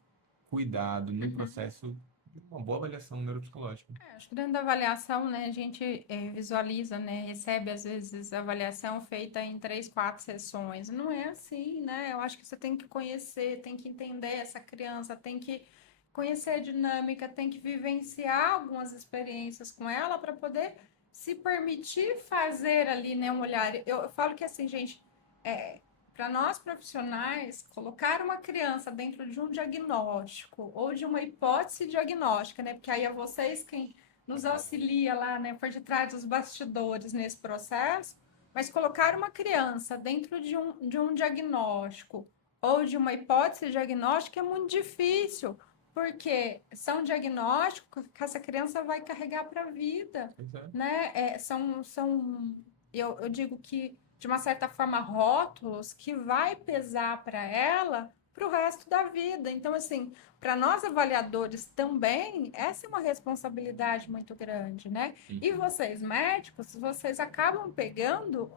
cuidado no Uhum. processo de uma boa avaliação neuropsicológica. Acho que dentro da avaliação, né, a gente visualiza, né, recebe às vezes avaliação feita em 3, 4 sessões. Não é assim, né? Eu acho que você tem que conhecer, tem que entender essa criança, tem que conhecer a dinâmica, tem que vivenciar algumas experiências com ela para poder se permitir fazer ali, né, um olhar. Eu falo que assim, gente, para nós profissionais, colocar uma criança dentro de um diagnóstico ou de uma hipótese diagnóstica, né? Porque aí é vocês quem nos auxilia lá, né, por detrás dos bastidores nesse processo, mas colocar uma criança dentro de um diagnóstico ou de uma hipótese diagnóstica é muito difícil, porque são diagnósticos que essa criança vai carregar para a vida, Pois é. né? Eu digo que, de uma certa forma, rótulos que vai pesar para ela para o resto da vida. Então, assim, para nós avaliadores também, essa é uma responsabilidade muito grande, né? E Uhum. vocês, médicos, vocês acabam pegando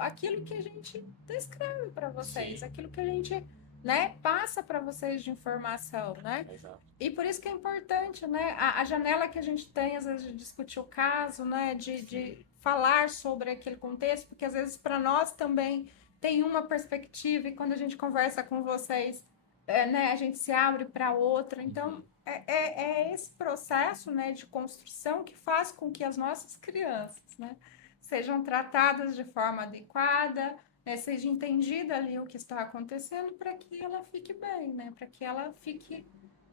aquilo que a gente descreve para vocês, Sim, aquilo que a gente, né, passa para vocês de informação, né? exato. E por isso que é importante, né? A janela que a gente tem, às vezes, de discutir o caso, né? De Sim. falar sobre aquele contexto, porque às vezes para nós também tem uma perspectiva, e quando a gente conversa com vocês, né, a gente se abre para outra. Então, Uhum. é esse processo, né, de construção que faz com que as nossas crianças, né, sejam tratadas de forma adequada, né, seja entendida ali o que está acontecendo para que ela fique bem, né, para que ela fique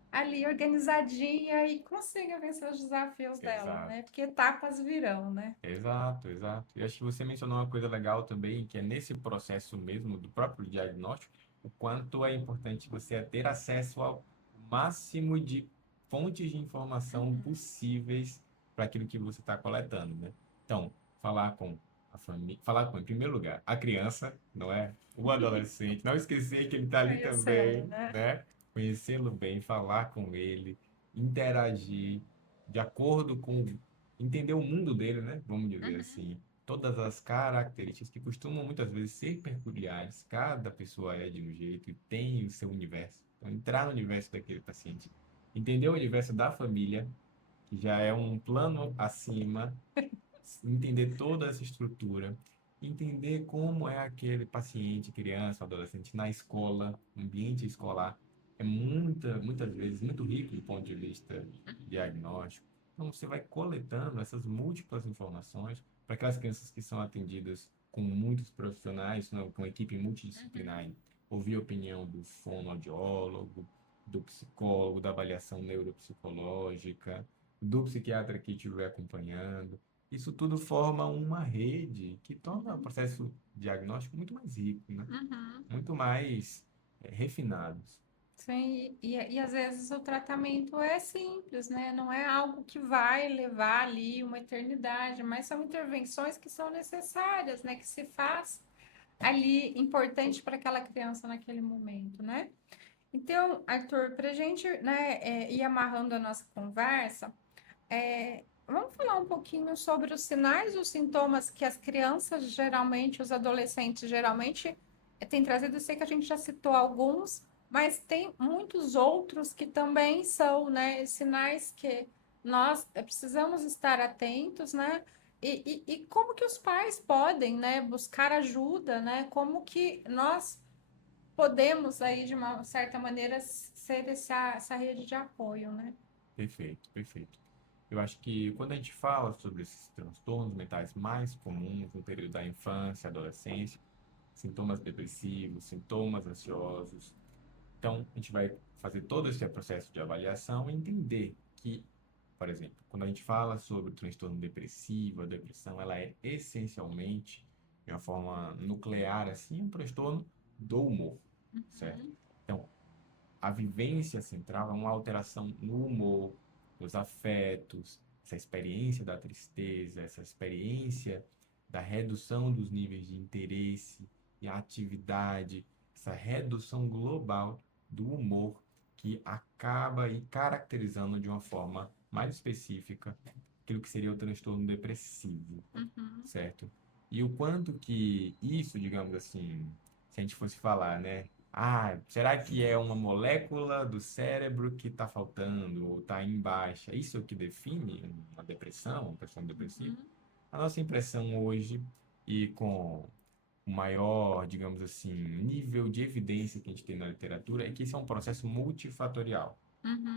ali organizadinha e consiga vencer os desafios dela, Exato. né? Porque etapas virão, né? Exato, exato. E acho que você mencionou uma coisa legal também, que é nesse processo mesmo do próprio diagnóstico, o quanto é importante você ter acesso ao máximo de fontes de informação Uhum. possíveis para aquilo que você está coletando, né? Então, falar com a família, falar com, em primeiro lugar, a criança, não é? O adolescente, não esquecer que ele está ali Conhecê-lo, também, né? né? Conhecê-lo bem, falar com ele, interagir de acordo com entender o mundo dele, né? Vamos dizer Uhum. assim. todas as características que costumam muitas vezes ser peculiares. Cada pessoa é de um jeito e tem o seu universo. Então, entrar no universo daquele paciente, entender o universo da família, que já é um plano acima, entender toda essa estrutura, entender como é aquele paciente, criança, adolescente na escola, ambiente escolar, é muitas vezes muito rico do ponto de vista diagnóstico. Então você vai coletando essas múltiplas informações para aquelas crianças que são atendidas com muitos profissionais, né, com equipe multidisciplinar, ouvir a opinião do fonoaudiólogo, do psicólogo, da avaliação neuropsicológica, do psiquiatra que estiver acompanhando. Isso tudo forma uma rede que torna o processo diagnóstico muito mais rico, né? Uhum. Muito mais refinado. Sim, e às vezes o tratamento é simples, né? Não é algo que vai levar ali uma eternidade, mas são intervenções que são necessárias, né? Que se faz ali importante para aquela criança naquele momento, né? Então, Arthur, para a gente, né, ir amarrando a nossa conversa, vamos falar um pouquinho sobre os sinais e os sintomas que as crianças geralmente, os adolescentes geralmente têm trazido. Eu sei que a gente já citou alguns, mas tem muitos outros que também são, né, sinais que nós precisamos estar atentos, né? E como que os pais podem, né, buscar ajuda, né? Como que nós podemos aí, de uma certa maneira, ser essa rede de apoio, né? Perfeito, perfeito. Eu acho que quando a gente fala sobre esses transtornos mentais mais comuns no período da infância, adolescência, sintomas depressivos, sintomas ansiosos, então a gente vai fazer todo esse processo de avaliação e entender que, por exemplo, quando a gente fala sobre o transtorno depressivo, a depressão, ela é essencialmente, de uma forma nuclear, assim, um transtorno do humor, certo? Uhum. Então, a vivência central é uma alteração no humor, nos afetos, essa experiência da tristeza, essa experiência da redução dos níveis de interesse e atividade, essa redução global do humor que acaba aí caracterizando de uma forma mais específica aquilo que seria o transtorno depressivo, Uhum. certo? E o quanto que isso, digamos assim, se a gente fosse falar, né? Ah, será que é uma molécula do cérebro que está faltando ou está em baixa? Isso é o que define uma depressão, uma pessoa depressiva? Uhum. A nossa impressão hoje, e com o maior, digamos assim, nível de evidência que a gente tem na literatura, é que isso é um processo multifatorial.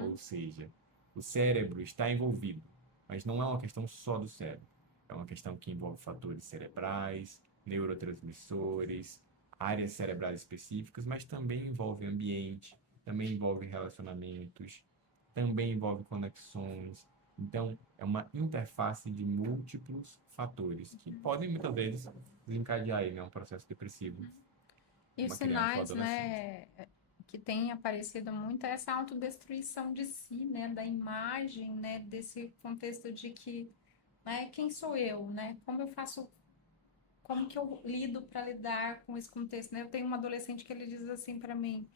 Ou Uhum. seja, o cérebro está envolvido, mas não é uma questão só do cérebro. É uma questão que envolve fatores cerebrais, neurotransmissores, áreas cerebrais específicas, mas também envolve ambiente, também envolve relacionamentos, também envolve conexões. Então, é uma interface de múltiplos fatores que podem muitas vezes desencadear aí, né, um processo depressivo E em os uma criança ou sinais, adolescente. né, que tem aparecido muito é essa autodestruição de si, né, da imagem, né, desse contexto de que, né, quem sou eu, né, como eu faço, como que eu lido para lidar com esse contexto, né? Eu tenho um adolescente que ele diz assim para mim,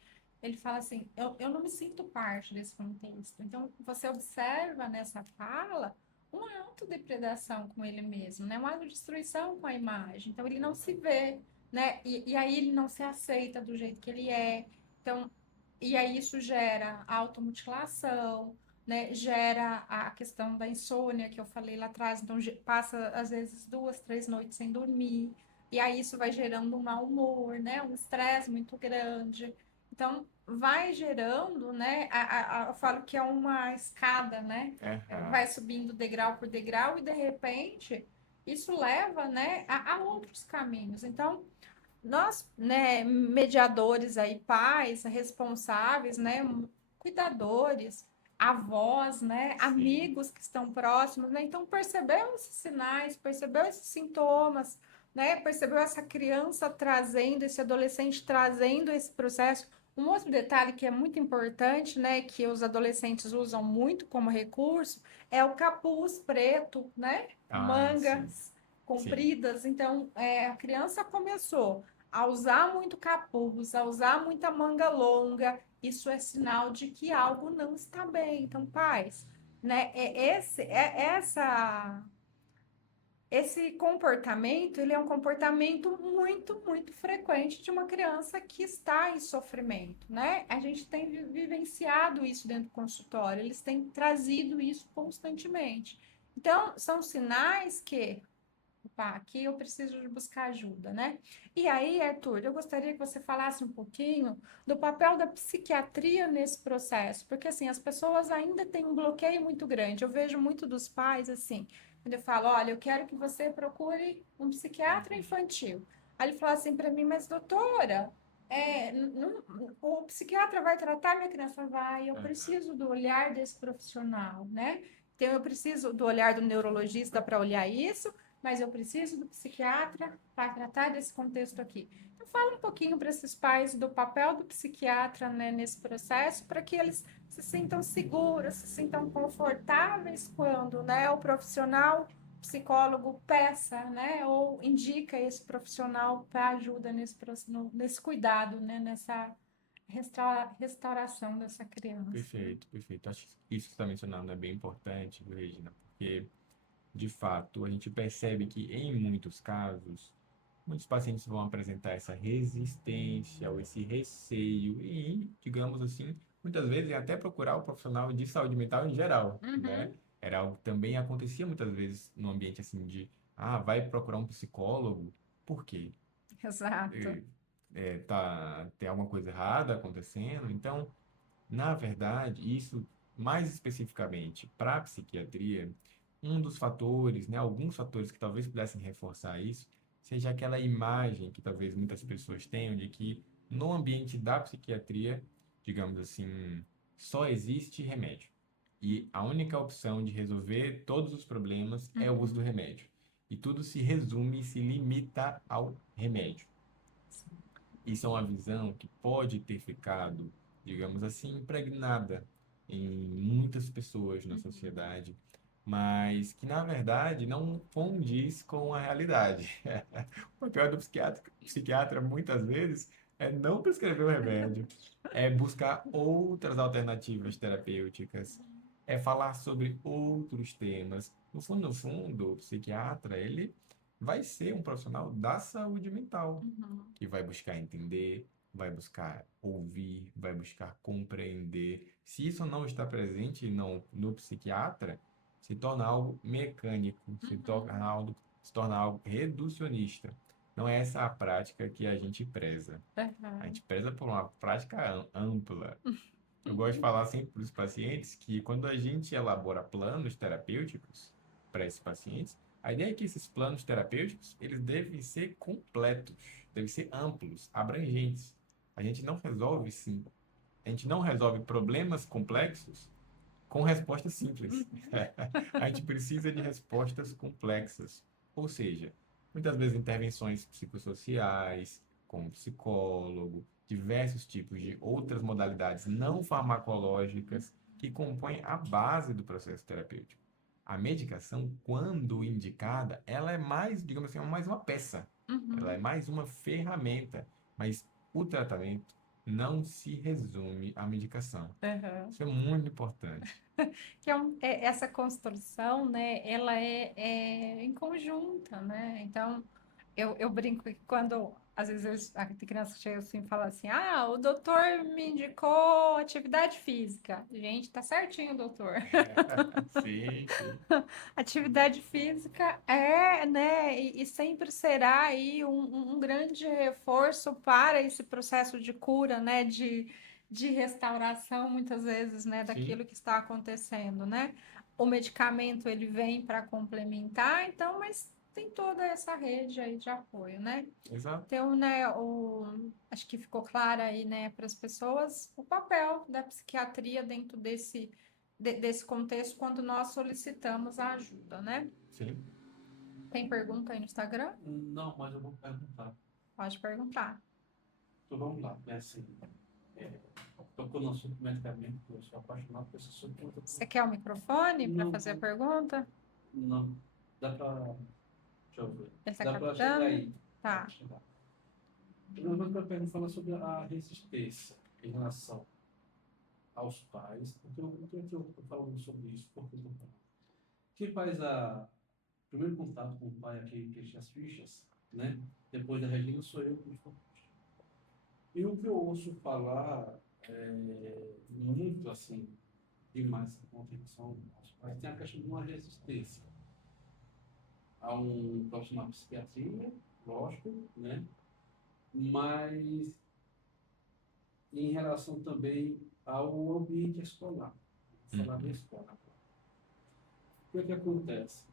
ele fala assim, eu não me sinto parte desse contexto. Então, você observa nessa fala uma autodepredação com ele mesmo, né? Uma autodestruição com a imagem. Então, ele não se vê, né? E aí ele não se aceita do jeito que ele é. Então, e aí isso gera automutilação, né? Gera a questão da insônia que eu falei lá atrás. Então, passa às vezes 2, 3 noites sem dormir. E aí isso vai gerando um mau humor, né? Um estresse muito grande. Então, vai gerando, né? Eu falo que é uma escada, né? Aham, Vai subindo degrau por degrau e de repente isso leva, né, a outros caminhos. Então, nós, né, mediadores aí, pais, responsáveis, né, cuidadores, avós, né, sim. amigos que estão próximos, né, então percebeu esses sinais, percebeu esses sintomas, né, percebeu essa criança trazendo, esse adolescente trazendo esse processo. Um outro detalhe que é muito importante, né, que os adolescentes usam muito como recurso, é o capuz preto, né, Ah, sim, mangas sim. compridas. Então, a criança começou a usar muito capuz, a usar muita manga longa, isso é sinal de que algo não está bem. Então, pais, né, essa esse comportamento, ele é um comportamento muito, muito frequente de uma criança que está em sofrimento, né? A gente tem vivenciado isso dentro do consultório, eles têm trazido isso constantemente. Então, são sinais que, opa, aqui eu preciso de buscar ajuda, né? E aí, Arthur, eu gostaria que você falasse um pouquinho do papel da psiquiatria nesse processo, porque assim, as pessoas ainda têm um bloqueio muito grande. Eu vejo muito dos pais assim, quando eu falo, olha, eu quero que você procure um psiquiatra infantil. Aí ele fala assim para mim, mas doutora, o psiquiatra vai tratar minha criança? Vai, eu Aham. preciso do olhar desse profissional, né? Então, eu preciso do olhar do neurologista para olhar isso, mas eu preciso do psiquiatra para tratar desse contexto aqui. Então, fala um pouquinho para esses pais do papel do psiquiatra, né, nesse processo, para que eles se sintam seguros, se sintam confortáveis quando, né, o profissional psicólogo peça, né, ou indica esse profissional para ajuda nesse cuidado, né, nessa restauração dessa criança. Perfeito, perfeito. Acho que isso que você está mencionando é bem importante, viu, Regina, porque, de fato, a gente percebe que, em muitos casos, muitos pacientes vão apresentar essa resistência ou esse receio e, digamos assim, muitas vezes até procurar o profissional de saúde mental em geral, né? Uhum, Era algo que também acontecia muitas vezes no ambiente assim de, vai procurar um psicólogo, por quê? exato. Tem alguma coisa errada acontecendo? Então, na verdade, isso mais especificamente para a psiquiatria, um dos fatores, né, alguns fatores que talvez pudessem reforçar isso, seja aquela imagem que talvez muitas pessoas tenham de que no ambiente da psiquiatria, digamos assim, só existe remédio. E a única opção de resolver todos os problemas é o uso do Uhum. remédio. E tudo se resume e se limita ao remédio. Isso é uma visão que pode ter ficado, digamos assim, impregnada em muitas pessoas na sociedade, mas que, na verdade, não condiz com a realidade. O papel do psiquiatra, muitas vezes, é não prescrever o remédio, é buscar outras alternativas terapêuticas, é falar sobre outros temas. No fundo, o psiquiatra, ele vai ser um profissional da saúde mental Uhum. que vai buscar entender, vai buscar ouvir, vai buscar compreender. Se isso não está presente no psiquiatra, se torna algo mecânico, Uhum. se torna algo reducionista. Não é essa a prática que a gente preza. A Uhum. gente preza por uma prática ampla. Eu gosto de falar sempre para os pacientes que quando a gente elabora planos terapêuticos para esses pacientes, a ideia é que esses planos terapêuticos, eles devem ser completos, devem ser amplos, abrangentes. A gente não resolve, sim, a gente não resolve problemas complexos com respostas simples. Uhum. A gente precisa de respostas complexas. Ou seja, muitas vezes intervenções psicossociais, como psicólogo, diversos tipos de outras modalidades não farmacológicas que compõem a base do processo terapêutico. A medicação, quando indicada, ela é mais, digamos assim, mais uma peça. Ela é Uhum. mais uma ferramenta, mas o tratamento não se resume à medicação. Uhum. Isso é muito importante. Que é, essa construção, né, ela é em conjunta, né? Então, eu brinco que quando, às vezes, a criança chega assim e fala assim, ah, o doutor me indicou atividade física. Gente, tá certinho, doutor. Sim, sim. Atividade física é, né, e sempre será aí um grande reforço para esse processo de cura, né, de restauração, muitas vezes, né, Sim, daquilo que está acontecendo, né? O medicamento, ele vem para complementar, então, mas tem toda essa rede aí de apoio, né? exato. Então, né, acho que ficou claro aí, né, para as pessoas o papel da psiquiatria dentro desse contexto quando nós solicitamos a ajuda, né? Sim. Tem pergunta aí no Instagram? Não, mas eu vou perguntar. Pode perguntar. Então vamos lá. É assim, é, tocou no assunto medicamento, eu sou apaixonado por esse assunto. Você quer o microfone para Não, fazer a pergunta? não. Dá para. Deixa eu ver. Ele está Dá para chegar captando? aí. Dá Tá. para chegar. Primeiro, eu quero perguntar sobre a resistência em relação aos pais. Então, eu falo sobre isso, porque eu tô falando. Que faz a primeiro contato com o pai aqui, que enche as fichas, né? Depois da Regina, sou eu que estou. E o que eu ouço falar muito, assim, demais com relação aos pais, tem a questão de uma resistência a um profissional de psiquiatria, lógico, né? Mas em relação também ao ambiente escolar, falar da escola. O que é que acontece?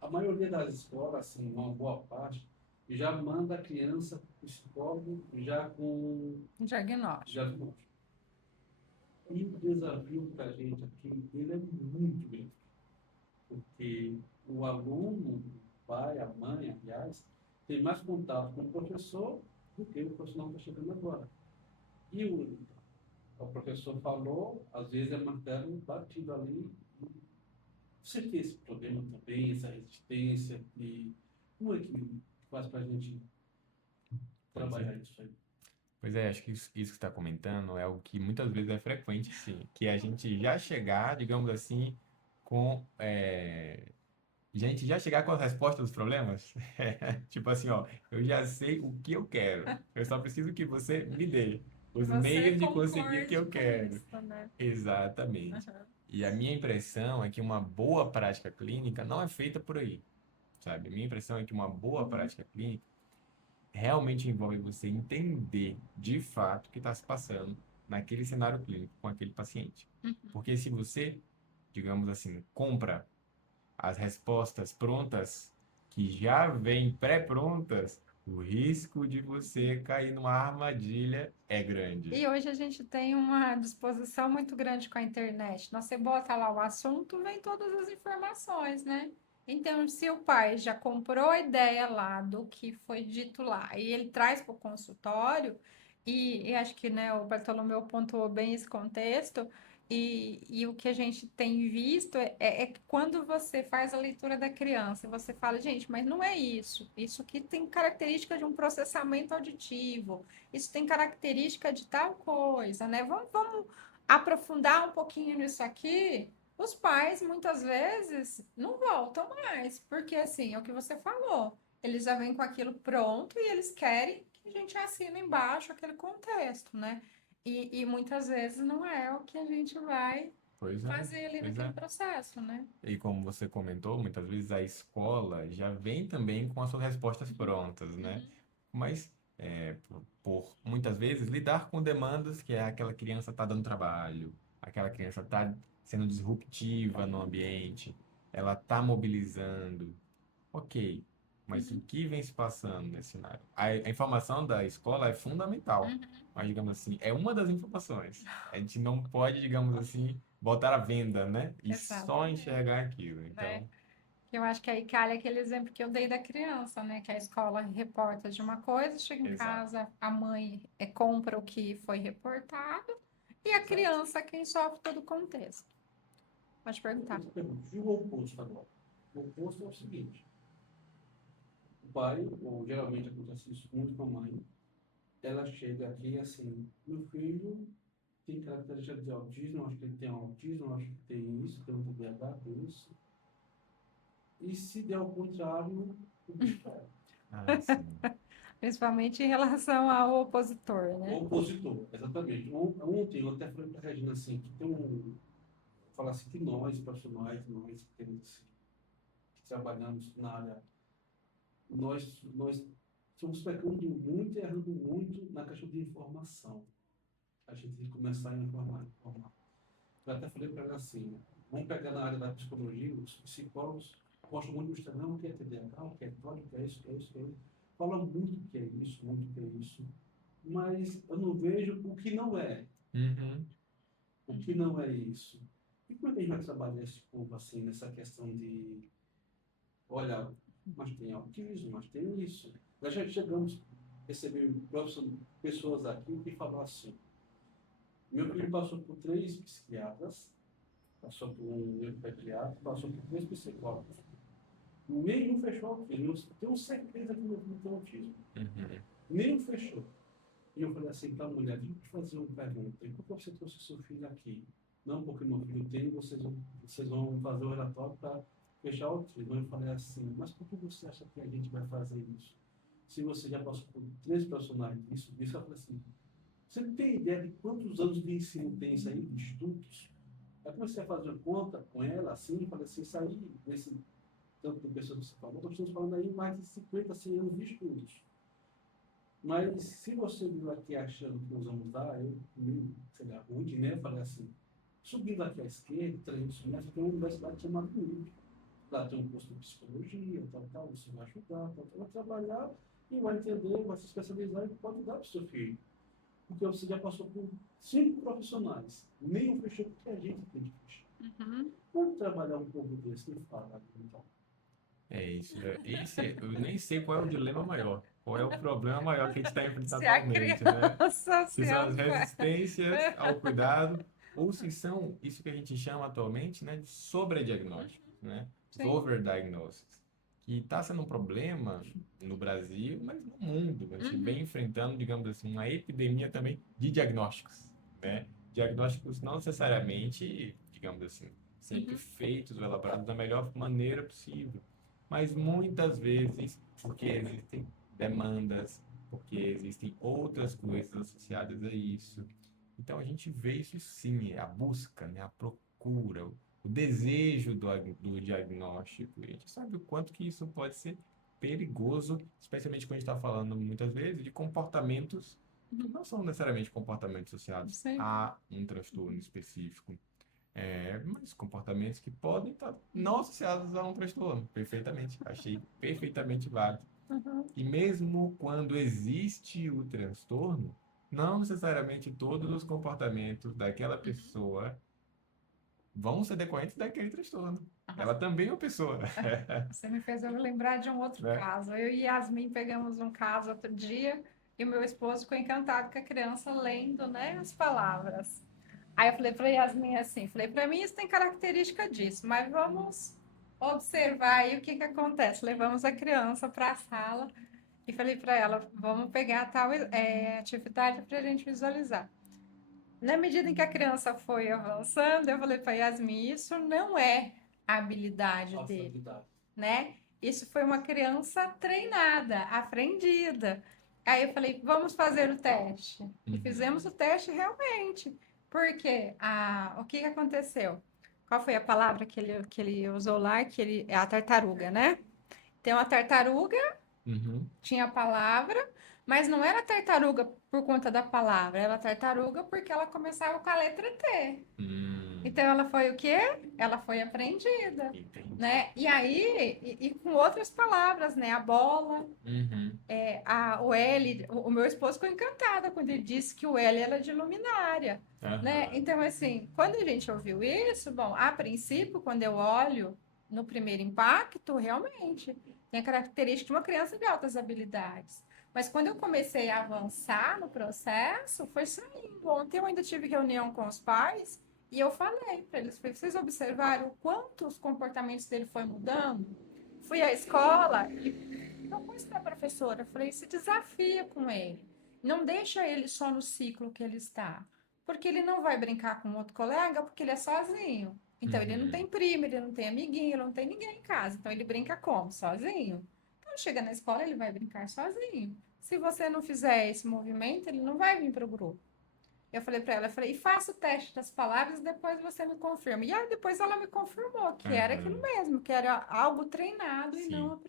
A maioria das escolas, assim, uma boa parte, já manda a criança para o psicólogo já com Diagnóstico. diagnóstico. E o desafio para a gente aqui, ele é muito grande. Porque o aluno, o pai, a mãe, aliás, tem mais contato com o professor do que o profissional que está chegando agora. E o professor falou, às vezes é martelo batido ali. Você tem esse problema também, essa resistência, e como é que faz para a gente Pois trabalhar é. isso aí? Pois é, acho que isso que você está comentando é algo que muitas vezes é frequente, sim, que a gente já chegar, digamos assim, com gente já chegar com as respostas dos problemas. Tipo assim, ó, eu já sei o que eu quero. Eu só preciso que você me dê Que os você meios de conseguir o que concorde eu com quero. isso, né? Exatamente. Aham. E a minha impressão é que uma boa prática clínica não é feita por aí, sabe? A minha impressão é que uma boa prática clínica realmente envolve você entender de fato o que está se passando naquele cenário clínico com aquele paciente. Porque se você, digamos assim, compra as respostas prontas, que já vêm pré-prontas, o risco de você cair numa armadilha é grande. E hoje a gente tem uma disposição muito grande com a internet. Você bota lá o assunto, vem todas as informações, né? Então, se o pai já comprou a ideia lá do que foi dito lá e ele traz para o consultório, e acho que né, o Bartolomeu pontuou bem esse contexto, e o que a gente tem visto é que quando você faz a leitura da criança, você fala, gente, mas não é isso. Isso aqui tem característica de um processamento auditivo. Isso tem característica de tal coisa, né? Vamos aprofundar um pouquinho nisso aqui. Os pais, muitas vezes, não voltam mais, porque, assim, é o que você falou. Eles já vêm com aquilo pronto e eles querem que a gente assine embaixo aquele contexto, né? E muitas vezes não é o que a gente vai Pois é, fazer ali pois naquele é. processo, né? E como você comentou, muitas vezes a escola já vem também com as suas respostas prontas, né? Uhum. Mas por muitas vezes lidar com demandas que é aquela criança está dando trabalho, aquela criança está sendo disruptiva no ambiente, ela está mobilizando. Ok, mas o que vem se passando nesse cenário? A informação da escola é fundamental, Uhum. mas digamos assim, é uma das informações. A gente não pode, digamos assim, botar à venda, né? E só Exatamente, enxergar aquilo. né? Então, Eu acho que aí calha aquele exemplo que eu dei da criança, né? Que a escola reporta de uma coisa, chega em exato, casa, a mãe compra o que foi reportado e a exato. criança é quem sofre todo o contexto. Pode perguntar. Eu pergunto, e o oposto agora? O oposto é o seguinte: o pai, ou geralmente acontece isso muito com a mãe, ela chega aqui assim, meu filho tem característica de autismo, acho que ele tem autismo, acho que tem isso, tem um TDAH, tem isso. E se der o contrário, o bicho pega. Ah, sim. Principalmente em relação ao opositor, O né? opositor, exatamente. Ontem eu até falei para a Regina assim, que tem falar assim, que nós, profissionais, nós que temos assim, que trabalhamos na área, nós estamos pecando muito e errando muito na questão de informação. A gente tem que começar a informar. Eu até falei para ela assim, vamos pegar na área da psicologia, os psicólogos gostam muito de mostrar, não, o que é TDAH, o que é TOD, o que é isso, o que é isso, o que é isso. Fala muito o que é isso, muito o que é isso. Mas eu não vejo o que não é. Uhum. O que não é isso. E como é que a gente vai trabalhar esse povo assim, nessa questão de, olha, mas tem autismo, mas tem isso. Nós já chegamos a receber pessoas aqui que falam assim, meu filho passou por 3 psiquiatras, passou por um neuropediatra, passou por 3 psicólogos. Nenhum fechou autismo. Eu tenho certeza que meu filho tem autismo. Uhum. Nenhum fechou. E eu falei assim para a mulher, deixa eu te fazer uma pergunta. E por que você trouxe seu filho aqui? Não, porque meu filho tem, vocês vão fazer o relatório para fechar o autismo. Eu falei assim, mas por que você acha que a gente vai fazer isso? Se você já passou por 3 profissionais disso, eu falei assim, você não tem ideia de quantos anos de ensino tem isso aí, de estudos? Aí comecei a fazer conta com ela, assim, falei assim, sair desse tanto de pessoas que você falou, nós estamos falando aí mais de 50, 100 anos de estudos. Mas se você viu aqui achando que nós vamos dar, eu, sei lá, rude, né? Eu falei assim, subindo aqui à esquerda, 300 metros, tem uma universidade chamada UNIP. Lá tem um curso de psicologia, tal, você vai ajudar, vai trabalhar e vai entender, vai se especializar e pode dar para o seu filho. Porque você já passou por 5 profissionais, nenhum fechou porque a gente tem que fechar. Uhum. Vamos trabalhar um pouco desse e falar, então. É isso. Eu nem sei qual é o dilema maior. Qual é o problema maior que a gente está enfrentando Se a atualmente, né? criança Se se são as auto- resistências ao cuidado, ou se são isso que a gente chama atualmente, né, de sobrediagnósticos, né? Os Sim. overdiagnoses, que está sendo um problema no Brasil, mas no mundo. A gente vem enfrentando, digamos assim, uma epidemia também de diagnósticos, né? Diagnósticos não necessariamente, digamos assim, sempre feitos ou elaborados da melhor maneira possível, mas muitas vezes porque existem demandas, porque existem outras coisas associadas a isso. Então a gente vê isso sim, é a busca, né, a procura, o desejo do diagnóstico. E a gente sabe o quanto que isso pode ser perigoso, especialmente quando a gente está falando muitas vezes de comportamentos que não são necessariamente comportamentos associados Sim. a um transtorno específico. Mas comportamentos que podem estar não associados a um transtorno, perfeitamente. Achei perfeitamente válido. Uhum. E mesmo quando existe o transtorno, não necessariamente todos os comportamentos daquela pessoa vão ser decorrentes daquele transtorno. Ela também é uma pessoa, Você me fez eu lembrar de um outro né? caso. Eu e Yasmin pegamos um caso outro dia e o meu esposo ficou encantado com a criança lendo, né, as palavras. Aí eu falei para Yasmin assim, falei, para mim isso tem característica disso, mas vamos observar aí o que que acontece. Levamos a criança para a sala e falei para ela, vamos pegar tal atividade para a gente visualizar. Na medida em que a criança foi avançando, eu falei para Yasmin, isso não é a habilidade dele, Facilidade. né? Isso foi uma criança treinada, aprendida. Aí eu falei, vamos fazer o teste. E fizemos o teste realmente. Porque o que que aconteceu? Qual foi a palavra que ele usou lá? É a tartaruga, né? Tem uma tartaruga, Uhum. tinha a palavra, mas não era tartaruga por conta da palavra, era tartaruga porque ela começava com a letra T. Então ela foi o quê? Ela foi aprendida, Entendi. né? E aí, e com outras palavras, né? A bola, Uhum. o L, o meu esposo ficou encantado quando ele disse que o L era de luminária, né? Aham. Então, assim, quando a gente ouviu isso, bom, a princípio, quando eu olho no primeiro impacto, realmente tem a característica de uma criança de altas habilidades. Mas quando eu comecei a avançar no processo, foi saindo. Ontem eu ainda tive reunião com os pais e eu falei para eles, falei, vocês observaram o quanto os comportamentos dele foi mudando? Fui à escola e propus para a professora, falei, se desafia com ele. Não deixa ele só no ciclo que ele está. Porque ele não vai brincar com outro colega porque ele é sozinho. Então, ele não Uhum. tem primo, ele não tem amiguinho, ele não tem ninguém em casa. Então, ele brinca como? Sozinho. Então, chega na escola, ele vai brincar sozinho. Se você não fizer esse movimento, ele não vai vir para o grupo. Eu falei para ela, eu falei, e faça o teste das palavras, depois você me confirma. E aí depois ela me confirmou que era aquilo Aham. mesmo, que era algo treinado e Sim. não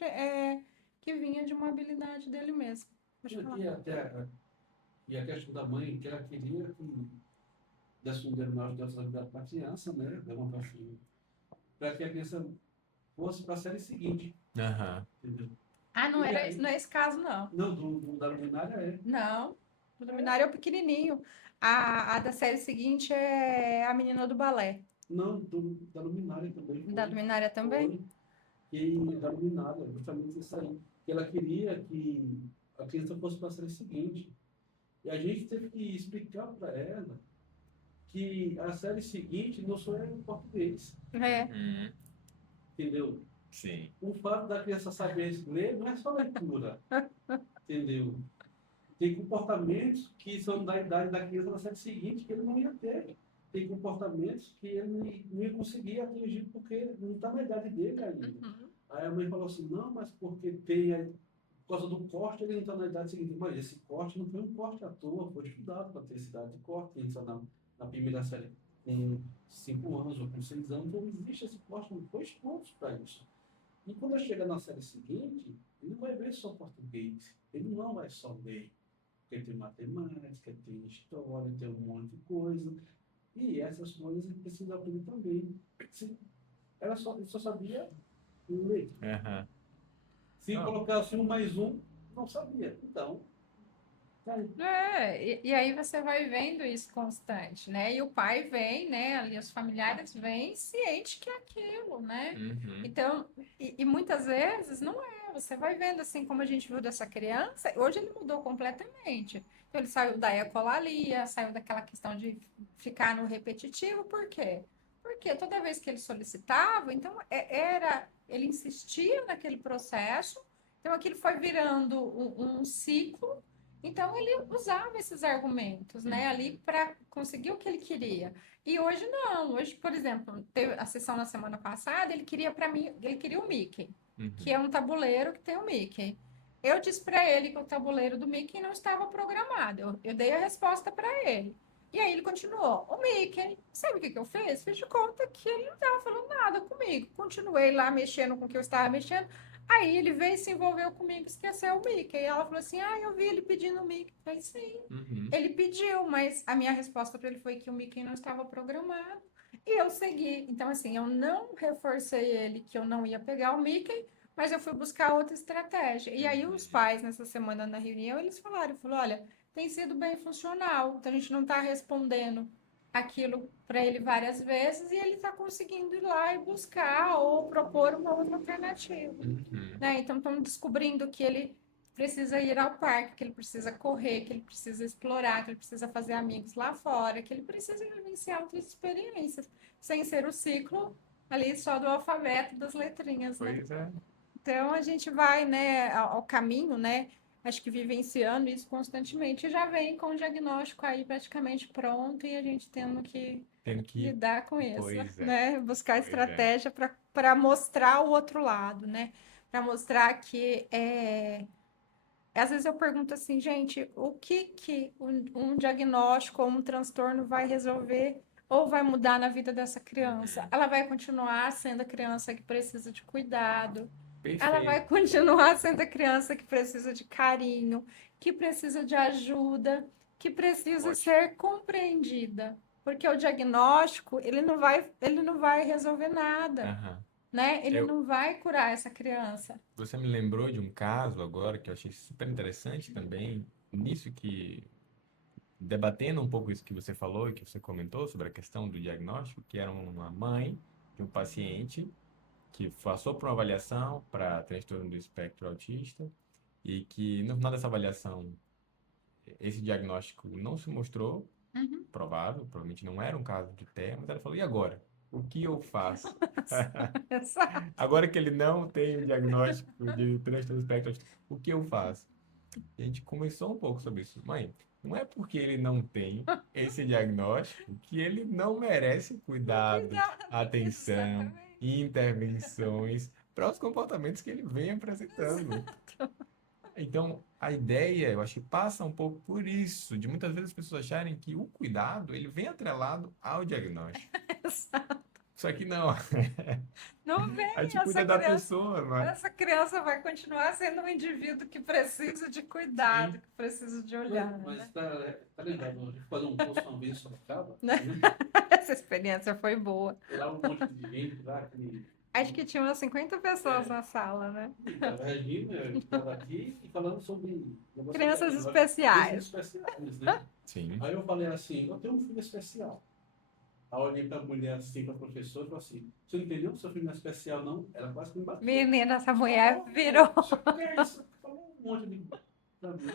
que vinha de uma habilidade dele mesmo. Pode falar. E a questão da mãe, que ela queria que desse um diagnóstico de autoridade para a criança, né? Levantar assim, para que a criança fosse para a série seguinte, Aham. entendeu? Ah, não E era, aí, não é esse caso, não. não, da luminária é. Não, o luminário é o pequenininho. A da série seguinte é a menina do balé. Não, da luminária também Da foi. luminária também? Foi. E da luminária, justamente isso aí. Que ela queria que a criança fosse para a série seguinte. E a gente teve que explicar para ela que a série seguinte não só é em português, É. Uhum. entendeu? Sim. O fato da criança saber ler não é só leitura, entendeu? Tem comportamentos que são da idade da criança na série seguinte que ele não ia ter. tem comportamentos que ele não ia conseguir atingir porque não está na idade dele ainda. Uhum. Aí a mãe falou assim, não, mas porque tem, por causa do corte, ele não está na idade seguinte. Mas esse corte não foi um corte à toa, foi estudado para ter esse idade de corte. Quem está na primeira série com 5 anos ou com 6 anos, não existe esse corte, não foi exposto para isso. E quando chega na série seguinte, ele não vai ver só português, ele não vai só ler. Porque tem matemática, tem história, tem um monte de coisa. E essas coisas ele precisa aprender também. Ele só sabia ler. Aham. Se Não. colocasse um mais um, não sabia. Então, tá aí. E aí você vai vendo isso constante, né? E o pai vem, né? Ali os familiares vêm ciente que é aquilo, né? Uhum. Então, e muitas vezes não é. Você vai vendo assim como a gente viu dessa criança, hoje ele mudou completamente. Então, ele saiu da ecolalia, saiu daquela questão de ficar no repetitivo, por quê? Porque toda vez que ele solicitava, então ele insistia naquele processo, então aquilo foi virando um ciclo. Então ele usava esses argumentos, né, ali para conseguir o que ele queria. E hoje não. Hoje, por exemplo, teve a sessão na semana passada, ele queria para mim, ele queria o Mickey, que Uhum. é um tabuleiro que tem o Mickey. Eu disse para ele que o tabuleiro do Mickey não estava programado. Eu dei a resposta para ele. E aí ele continuou, o Mickey. Sabe o que que eu fiz? Fiz de conta que ele não estava falando nada comigo. Continuei lá mexendo com o que eu estava mexendo. Aí ele veio e se envolveu comigo, esqueceu o Mickey. E ela falou assim: ah, eu vi ele pedindo o Mickey. Eu falei, sim, Uhum. ele pediu, mas a minha resposta para ele foi que o Mickey não estava programado. E eu segui. Então, assim, eu não reforcei ele que eu não ia pegar o Mickey, mas eu fui buscar outra estratégia. E aí os pais, nessa semana na reunião, eles falaram, olha, tem sido bem funcional. Então, a gente não está respondendo aquilo para ele várias vezes e ele está conseguindo ir lá e buscar ou propor uma outra alternativa, Uhum. né? Então, estamos descobrindo que ele precisa ir ao parque, que ele precisa correr, que ele precisa explorar, que ele precisa fazer amigos lá fora, que ele precisa vivenciar outras experiências, sem ser o ciclo ali só do alfabeto, das letrinhas, né? Pois é. Então, a gente vai, né, ao caminho, né? Acho que vivenciando isso constantemente, e já vem com o diagnóstico aí praticamente pronto e a gente tendo que Tendo que. lidar com isso, Pois é. né? Buscar Pois é. estratégia para mostrar o outro lado, né? Para mostrar que às vezes eu pergunto assim, gente, o que um diagnóstico ou um transtorno vai resolver ou vai mudar na vida dessa criança? Uhum. Ela vai continuar sendo a criança que precisa de cuidado, ela vai Perfeito. continuar sendo a criança que precisa de carinho, que precisa de ajuda, que precisa Ótimo. ser compreendida. Porque o diagnóstico, ele não vai resolver nada, Aham. né? Ele Eu, não vai curar essa criança. você me lembrou de um caso agora que eu achei super interessante também, nisso que, debatendo um pouco isso que você falou e que você comentou sobre a questão do diagnóstico, que era uma mãe de um paciente que passou por uma avaliação para transtorno do espectro autista e que no final dessa avaliação esse diagnóstico não se mostrou Uhum. provável, provavelmente não era um caso de TEA, mas ela falou, e agora? O que eu faço? Exato. Agora que ele não tem o diagnóstico de transtorno do espectro autista, o que eu faço? E a gente conversou um pouco sobre isso. Mãe, não é porque ele não tem esse diagnóstico que ele não merece cuidado, Cuidado, atenção exatamente. e intervenções para os comportamentos que ele vem apresentando. Então, a ideia, eu acho que passa um pouco por isso, de muitas vezes as pessoas acharem que o cuidado, ele vem atrelado ao diagnóstico. Exato. Só que não, Não a vem, gente cuida da pessoa, não é? essa criança vai continuar sendo um indivíduo que precisa de cuidado, Sim. que precisa de olhar, Mas né? tá lembrado, de fazer um curso uma vez em Sorocaba, Né? né? Essa experiência foi boa. Lá um monte de gente lá, que Acho que tinha umas 50 pessoas na sala, né? a Regina estava aqui e falando sobre Crianças crianças especiais. especiais, né? Sim. Aí eu falei assim, eu tenho um filho especial. Aí eu olhei para a mulher assim, para a professora, e falei assim, você não entendeu? Seu filho não é especial, não? Ela quase que me bateu. Menina, essa mulher virou. O que é isso? Falou um monte de pra mim,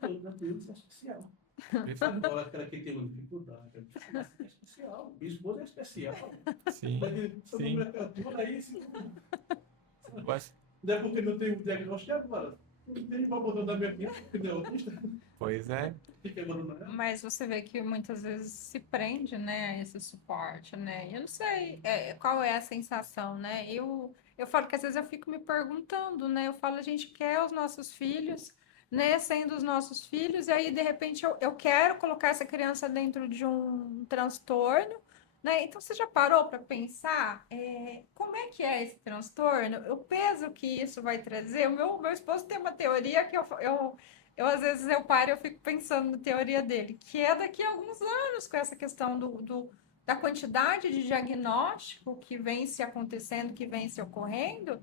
toda criança é especial. Agora aquela que tem uma dificuldade, é especial. Minha esposa é especial. Sim, Essa sim. nomenclatura aí, Mas, não é porque não tem o diagnóstico agora. Não tem uma botão da minha filha, porque não é autista. Pois é. Fica abandonado. Mas você vê que muitas vezes se prende, né, a esse suporte, né? Eu não sei qual é a sensação, né? Eu falo que às vezes eu fico me perguntando, né? Eu falo, a gente quer os nossos filhos, né, sendo os nossos filhos, e aí de repente eu quero colocar essa criança dentro de um transtorno, né? Então você já parou para pensar como é que é esse transtorno? O peso que isso vai trazer? O meu esposo tem uma teoria que eu, às vezes, eu paro e eu fico pensando na teoria dele, que é daqui a alguns anos, com essa questão da quantidade de diagnóstico que vem se acontecendo, que vem se ocorrendo,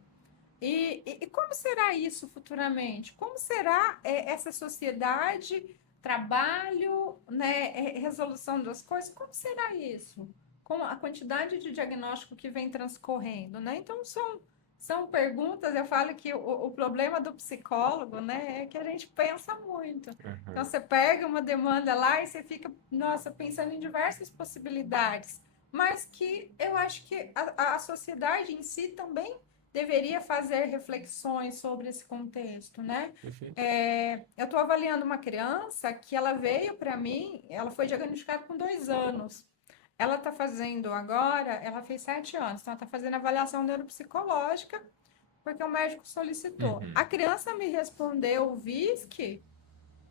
e como será isso futuramente? Como será essa sociedade, trabalho, né, resolução das coisas? Como será isso? Com a quantidade de diagnóstico que vem transcorrendo, né? Então, são perguntas, eu falo que o problema do psicólogo, né, é que a gente pensa muito. Então, Aham. você pega uma demanda lá e você fica, nossa, pensando em diversas possibilidades, mas que eu acho que a sociedade em si também deveria fazer reflexões sobre esse contexto, né? Perfeito. Eu estou avaliando uma criança que ela veio para mim, ela foi diagnosticada com 2 anos. Ela está fazendo agora, ela fez 7 anos, então ela está fazendo avaliação neuropsicológica, porque o médico solicitou. A Uhum. criança me respondeu o VISC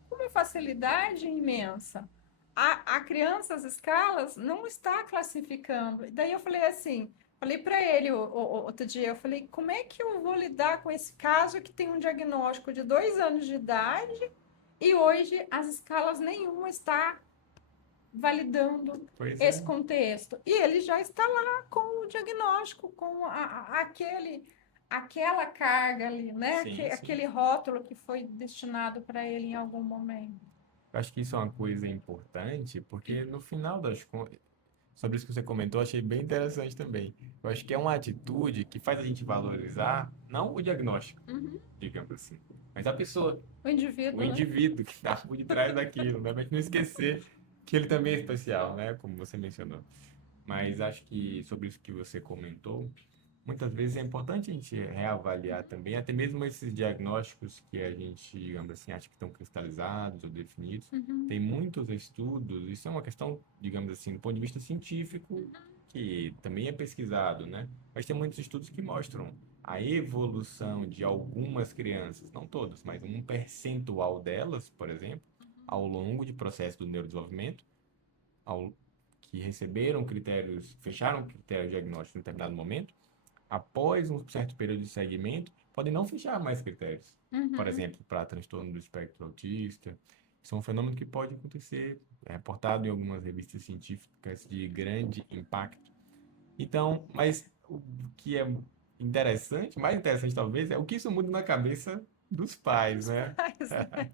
com uma facilidade imensa. A criança, as escalas, não está classificando. E daí eu falei assim, falei para ele outro dia, eu falei, como é que eu vou lidar com esse caso que tem um diagnóstico de 2 anos de idade e hoje as escalas nenhuma está validando Pois esse é. contexto. E ele já está lá com o diagnóstico, com aquela carga ali, né? Sim, sim. Aquele rótulo que foi destinado para ele em algum momento. Eu acho que isso é uma coisa importante, porque no final das contas, sobre isso que você comentou, eu achei bem interessante também. Eu acho que é uma atitude que faz a gente valorizar, não o diagnóstico, Uhum. digamos assim, mas a pessoa, O o indivíduo, né? indivíduo que está por detrás daquilo, né? Pra gente não esquecer que ele também é especial, né? Como você mencionou. Mas acho que sobre isso que você comentou, muitas vezes é importante a gente reavaliar também, até mesmo esses diagnósticos que a gente, digamos assim, acha que estão cristalizados ou definidos. Uhum. Tem muitos estudos, isso é uma questão, digamos assim, do ponto de vista científico, que também é pesquisado, né? Mas tem muitos estudos que mostram a evolução de algumas crianças, não todas, mas um percentual delas, por exemplo, ao longo de processo do neurodesenvolvimento, ao, que receberam critérios, fecharam critérios diagnósticos em determinado momento, após um certo período de segmento, podem não fechar mais critérios. Por Uhum. exemplo, para transtorno do espectro autista. Isso é um fenômeno que pode acontecer, é reportado em algumas revistas científicas de grande impacto. Então, mas o que é interessante, mais interessante talvez, é o que isso muda na cabeça dos pais, Os né? pais, né?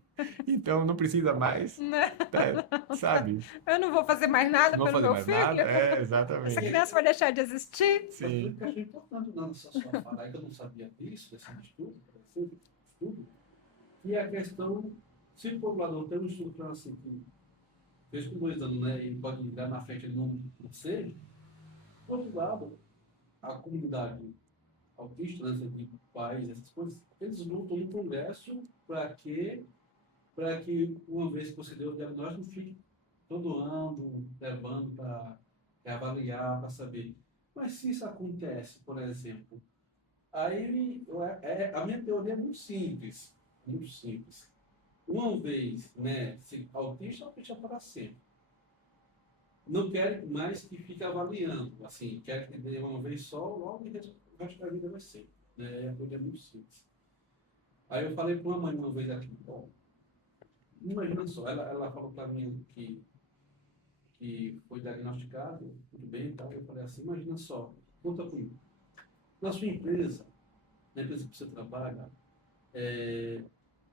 Então, não precisa mais, Né? né, sabe? Eu não vou fazer mais nada Não vou pelo fazer meu mais filho. nada. É, Essa exatamente. criança vai deixar de existir. Mas por Sim. isso que eu achei importante nessa sua fala aí, que eu não sabia disso, desse estudo, que é a questão, se o poblador tem um estudo falando assim, que fez com 2 anos, né, e pode ligar na frente ele não ser, por outro lado, a comunidade autista, né, de pais, essas coisas, eles lutam no Congresso para que uma vez que você deu o diagnóstico, fique todo ano levando para avaliar, para saber. Mas se isso acontece, por exemplo, aí a minha teoria é muito simples, muito simples. Uma vez, né, se autista é para sempre. Não quer mais que fique avaliando, assim, quer que dê uma vez só, logo e o resto da vida vai ser. Né? A teoria é muito simples. Aí eu falei para uma mãe uma vez aqui, bom, imagina só, ela falou para mim que foi diagnosticado, tudo bem e tal. Eu falei assim, imagina só, conta comigo. Na sua empresa, na empresa que você trabalha,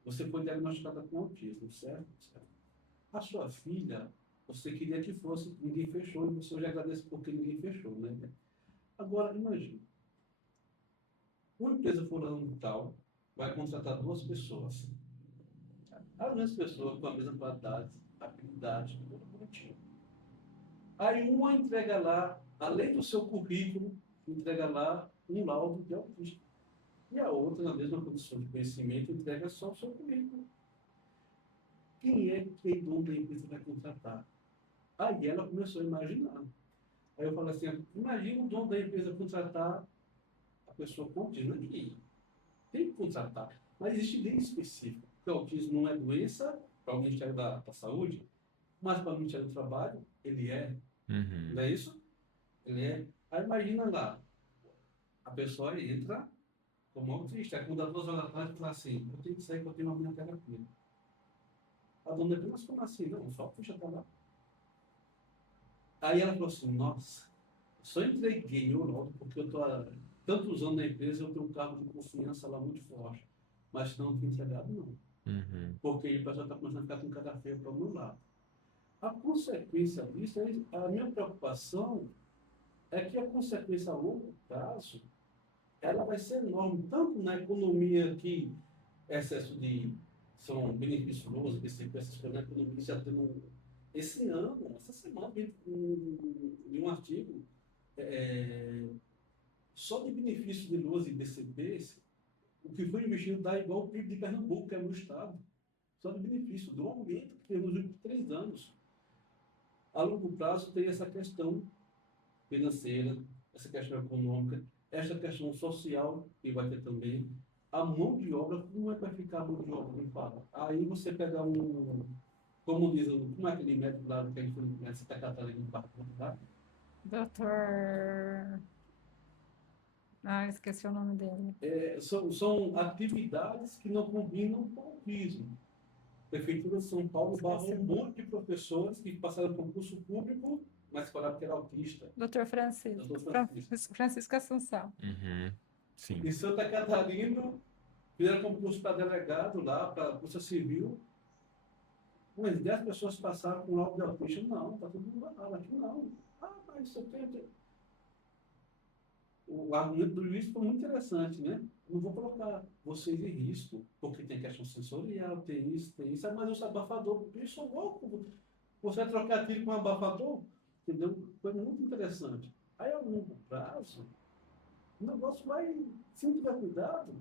você foi diagnosticada com autismo, certo? Certo. A sua filha, você queria que fosse, ninguém fechou, e você hoje agradece porque ninguém fechou, né? Agora, imagina, uma empresa fulano de tal vai contratar 2 pessoas. As mesmas pessoas com a mesma qualidade, habilidade, tudo bonitinho. Aí uma entrega lá, além do seu currículo, entrega lá um laudo de autista. E a outra, na mesma condição de conhecimento, entrega só o seu currículo. quem é que o dono da empresa vai contratar? Aí ela começou a imaginar. Aí eu falei assim, imagina o dono da empresa contratar a pessoa com autismo. Ninguém tem que contratar. Mas existe lei específica. Porque o autismo não é doença para o Ministério da Saúde, mas para o Ministério do Trabalho, ele é. Não é isso? Ele é. Aí imagina lá, a pessoa entra como autista. Aí quando dá 2 horas da tarde, fala assim, eu tenho que sair porque eu tenho uma minha terapia. A dona da empresa, mas como assim? Não, só puxa tá lá. Aí ela falou assim, nossa, só entreguei meu laudo porque eu estou há tantos anos na empresa, eu tenho um cargo de confiança lá muito forte. Mas não tem entregado, não. Porque aí o pessoal está começando a ficar com cara feia para o meu lado. A consequência disso, a minha preocupação é que a consequência a longo prazo, ela vai ser enorme, tanto na economia que excesso de são beneficiosos, essas coisas na economia já tendo esse ano, essa semana, em um artigo, é, só de benefício de LOAS e BCPs, o que foi investido dá igual o PIB de Pernambuco, que é o meu estado. Só de benefício, do aumento que teve nos últimos 3 anos. A longo prazo tem essa questão financeira, essa questão econômica, essa questão social, que vai ter também. A mão de obra, como é que vai ficar a mão de obra? Me fala. Aí você pega como diz, como é aquele médico lá que a gente foi em Santa Catarina, no Parque Popular? Doutor. Ah, esqueci o nome dele. São atividades que não combinam com o autismo. A Prefeitura de São Paulo barrou um monte de professores que passaram por concurso público, mas falaram que era autista. Doutor Francisco. Doutor Francisco. Francisco Assunção. Sim. Em Santa Catarina, fizeram concurso para delegado lá, para a Polícia Civil. Umas 10 pessoas passaram com laudo de autista. Não, está todo mundo barrado. Aqui não. Ah, mas isso tem. O argumento do juiz foi muito interessante, né? Não vou colocar vocês em risco, porque tem questão sensorial, tem isso. Ah, mas eu sou abafador. Isso é louco. Você vai trocar tiro com um abafador? Entendeu? Foi muito interessante. Aí, a longo prazo, o negócio vai, se não tiver cuidado,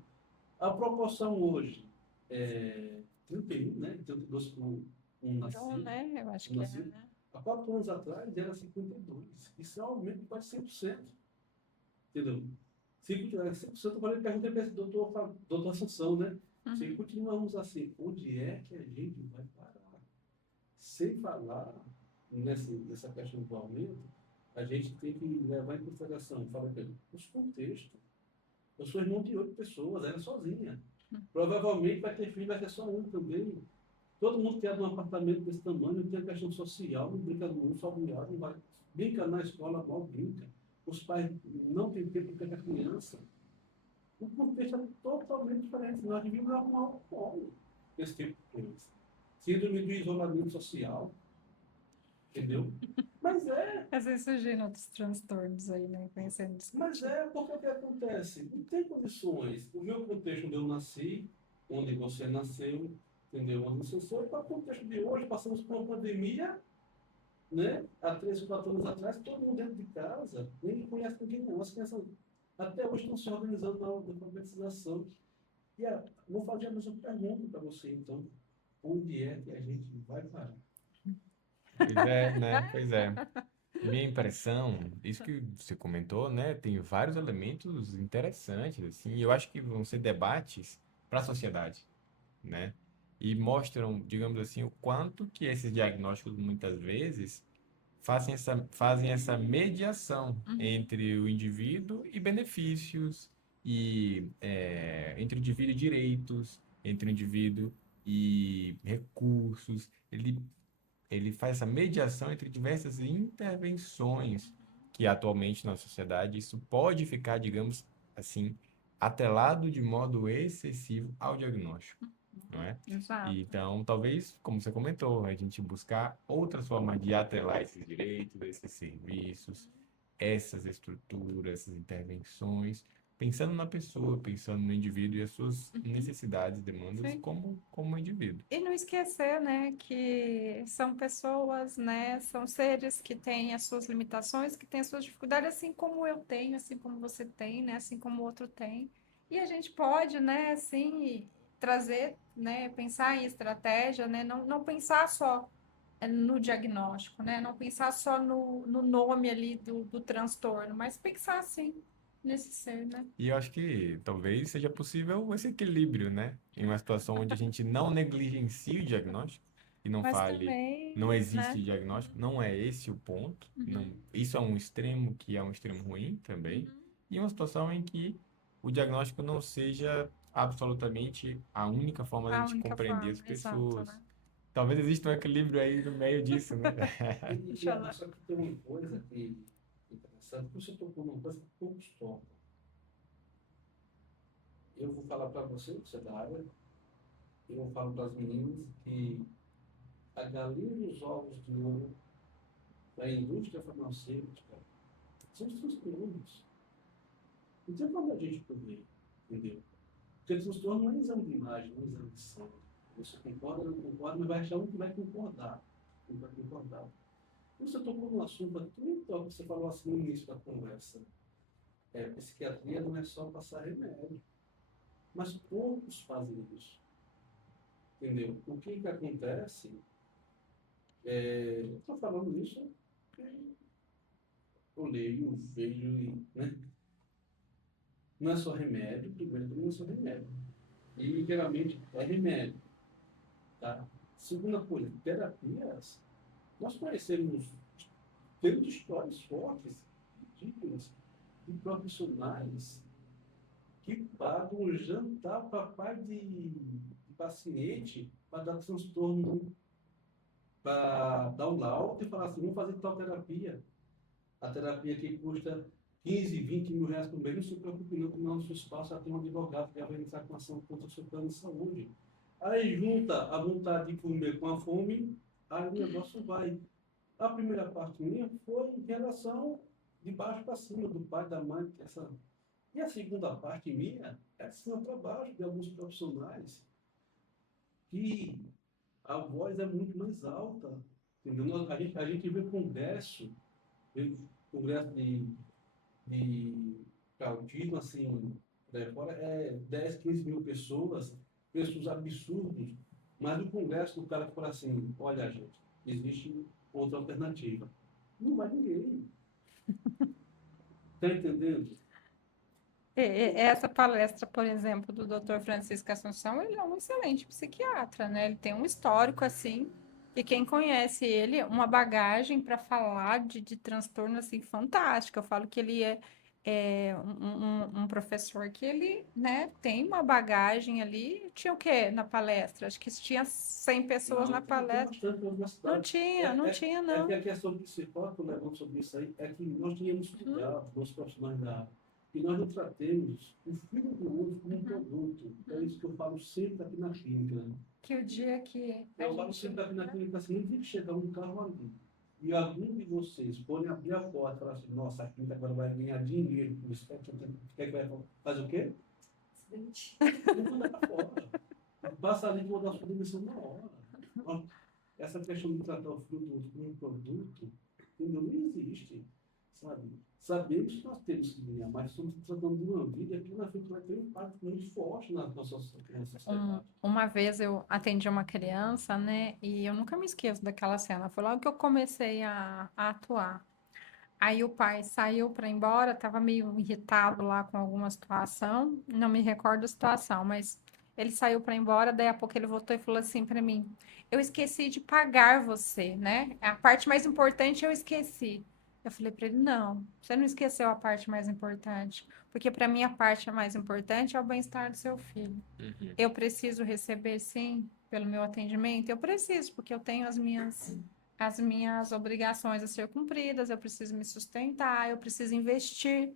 a proporção hoje é 31, né? 32 por um nascido. né? Eu acho que nascido. né? Há 4 anos atrás era 52. Isso é um aumento de quase 100%. Entendeu? Se continuar 100%, eu falei, perguntei para esse doutor Assunção, né? Se continuarmos assim, onde é que a gente vai parar? Sem falar nessa questão do aumento, a gente tem que levar em consideração, fala Pedro, os contextos. Eu sou irmão de 8 pessoas, ela é sozinha. Provavelmente vai ter filho, vai ter só um também. Todo mundo quer um apartamento desse tamanho, tem a questão social, não brinca no mundo, só mulher, não vai. Brinca na escola, mal brinca. Os pais não têm tempo para a criança. O contexto é totalmente diferente. Nós devíamos arrumar um polo desse tipo de coisa. Síndrome do isolamento social. Entendeu? Mas é. Às vezes surgiram outros transtornos aí, né? Conhecendo isso. Mas é porque o que acontece? Não tem condições. O meu contexto onde eu nasci, onde você nasceu, entendeu? Onde você nasceu, para o contexto de hoje, passamos por uma pandemia, né? Há 3, 4 anos atrás, todo mundo dentro de casa, ninguém conhece ninguém não. As crianças até hoje estão se organizando na alfabetização. E vou fazer a mesma pergunta para você, então. Onde é que a gente vai parar? Pois é, né? Pois é. Minha impressão, isso que você comentou, né? Tem vários elementos interessantes, assim, e eu acho que vão ser debates para a sociedade, né? E mostram, digamos assim, o quanto que esses diagnósticos muitas vezes fazem essa mediação entre o indivíduo e benefícios, e entre o indivíduo e direitos, entre o indivíduo e recursos. Ele faz essa mediação entre diversas intervenções que atualmente na sociedade isso pode ficar, digamos assim, atrelado de modo excessivo ao diagnóstico, não é? Exato. Então, talvez, como você comentou, a gente buscar outras formas de atrelar esses direitos, esses serviços, essas estruturas, essas intervenções, pensando na pessoa, pensando no indivíduo e as suas necessidades, demandas Sim. como indivíduo. E não esquecer, né, que são pessoas, né, são seres que têm as suas limitações, que têm as suas dificuldades, assim como eu tenho, assim como você tem, né, assim como o outro tem. E a gente pode, né, assim, trazer, né, pensar em estratégia, né, não pensar só no diagnóstico, né, não pensar só no nome ali do transtorno, mas pensar, sim, nesse ser, né? E eu acho que talvez seja possível esse equilíbrio, né? Em uma situação onde a gente não negligencie o diagnóstico e não Mas fale, também, não existe né? diagnóstico, não é esse o ponto. Não, Uhum, isso é um extremo que é um extremo ruim também. uhum. E uma situação em que o diagnóstico não seja absolutamente a única forma da A gente única compreender as forma, exato, pessoas. né? Talvez exista um equilíbrio aí no meio disso, né? Inshallah. Só que tem uma coisa que é interessante, que você tocou numa coisa que poucos tocam. Eu vou falar para você é da área, eu falo para as meninas que a galinha dos ovos de ouro da indústria farmacêutica são os transtornos. Não tem como a gente poder, entendeu? Porque transtorno não é exame de imagem, não é exame de sangue. Você concorda, não concorda, mas vai achar um que vai concordar. Não vai concordar. Você tocou no assunto muito que você falou assim no início da conversa. Psiquiatria não é só passar remédio, mas poucos fazem isso. Entendeu? O que que acontece? Eu estou falando isso porque eu leio, vejo, né? Não é só remédio, primeiro que não é só remédio. E geralmente é remédio, tá? Segunda coisa, terapias. Nós conhecemos, temos histórias fortes, ridículas, de profissionais que pagam jantar para pai de paciente para dar transtorno, para dar um laudo e falar assim, vamos fazer tal terapia. A terapia que custa 15, 20 mil reais por mês, não se preocupe não, que no nosso espaço já tem um advogado que vai entrar com ação contra o seu plano de saúde. Aí junta a vontade de comer com a fome, aí o negócio vai. A primeira parte minha foi em relação de baixo para cima, do pai, da mãe, essa. E a segunda parte minha é de cima para baixo, de alguns profissionais, que a voz é muito mais alta. Entendeu? A gente vê congresso de autismo, assim, daí fora, 10, 15 mil pessoas, preços absurdos, mas o congresso do cara que fala assim, olha, gente, existe outra alternativa. Não vai ninguém. Está entendendo? Essa palestra, por exemplo, do Dr. Francisco Assunção, ele é um excelente psiquiatra, né? Ele tem um histórico assim, e quem conhece ele, uma bagagem para falar de transtorno assim fantástica. Eu falo que ele é um professor que ele, né, tem uma bagagem ali. Tinha o quê na palestra? Acho que tinha 100 pessoas na Não, tem palestra. bastante na Não universidade. tinha, não tinha, Que não. a questão principal, que eu levanto sobre isso aí, é que nós tínhamos Uhum, cuidado, nós profissionais da área, e nós não tratemos o filho do outro como um uhum, produto. É uhum. isso que eu falo sempre aqui na clínica, né? Que o dia que a Eu falo gente, sempre aqui na né? clínica assim, não tem que chegar um carro ali. E algum de vocês podem abrir a porta e falar assim, nossa, a clínica agora vai ganhar dinheiro com isso. Quer que vai fazer o quê? Acidente. Não manda para fora. Passa ali e vou dar sua demissão na hora. Ó, essa questão de tratar o filho do outro como um produto, entendeu? Não existe, sabe? Sabemos que nós temos que ganhar, mas estamos tratando de uma vida que na frente vai ter um impacto muito forte na nossa sociedade. Uma vez eu atendi uma criança, né? E eu nunca me esqueço daquela cena. Foi logo que eu comecei a atuar. Aí o pai saiu para ir embora, estava meio irritado lá com alguma situação. Não me recordo a situação, mas ele saiu para ir embora. Daí a pouco ele voltou e falou assim para mim: Eu esqueci de pagar você, né? A parte mais importante eu esqueci. Eu falei para ele: Não, você não esqueceu a parte mais importante, porque para mim a parte mais importante é o bem-estar do seu filho. Uhum. Eu preciso receber, sim, pelo meu atendimento? Eu preciso, porque eu tenho as minhas obrigações a ser cumpridas, eu preciso me sustentar, eu preciso investir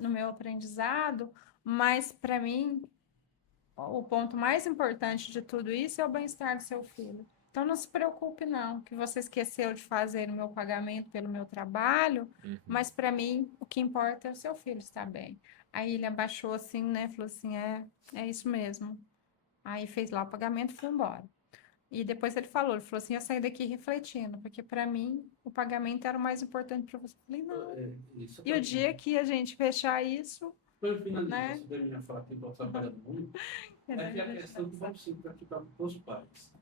no meu aprendizado, mas para mim, o ponto mais importante de tudo isso é o bem-estar do seu filho. Então não se preocupe, não, que você esqueceu de fazer o meu pagamento pelo meu trabalho, Uhum. mas para mim o que importa é o seu filho estar bem. Aí ele abaixou assim, né? Falou assim: é isso mesmo. Aí fez lá o pagamento e foi embora. E depois ele falou assim, eu saí daqui refletindo, porque para mim o pagamento era o mais importante para você. Eu falei, não. Isso E o para dia que a gente fechar isso, Para eu finalizar né? sobre a minha fala que eu estou trabalhando muito, é que a questão que vamos sempre ficar para os pais.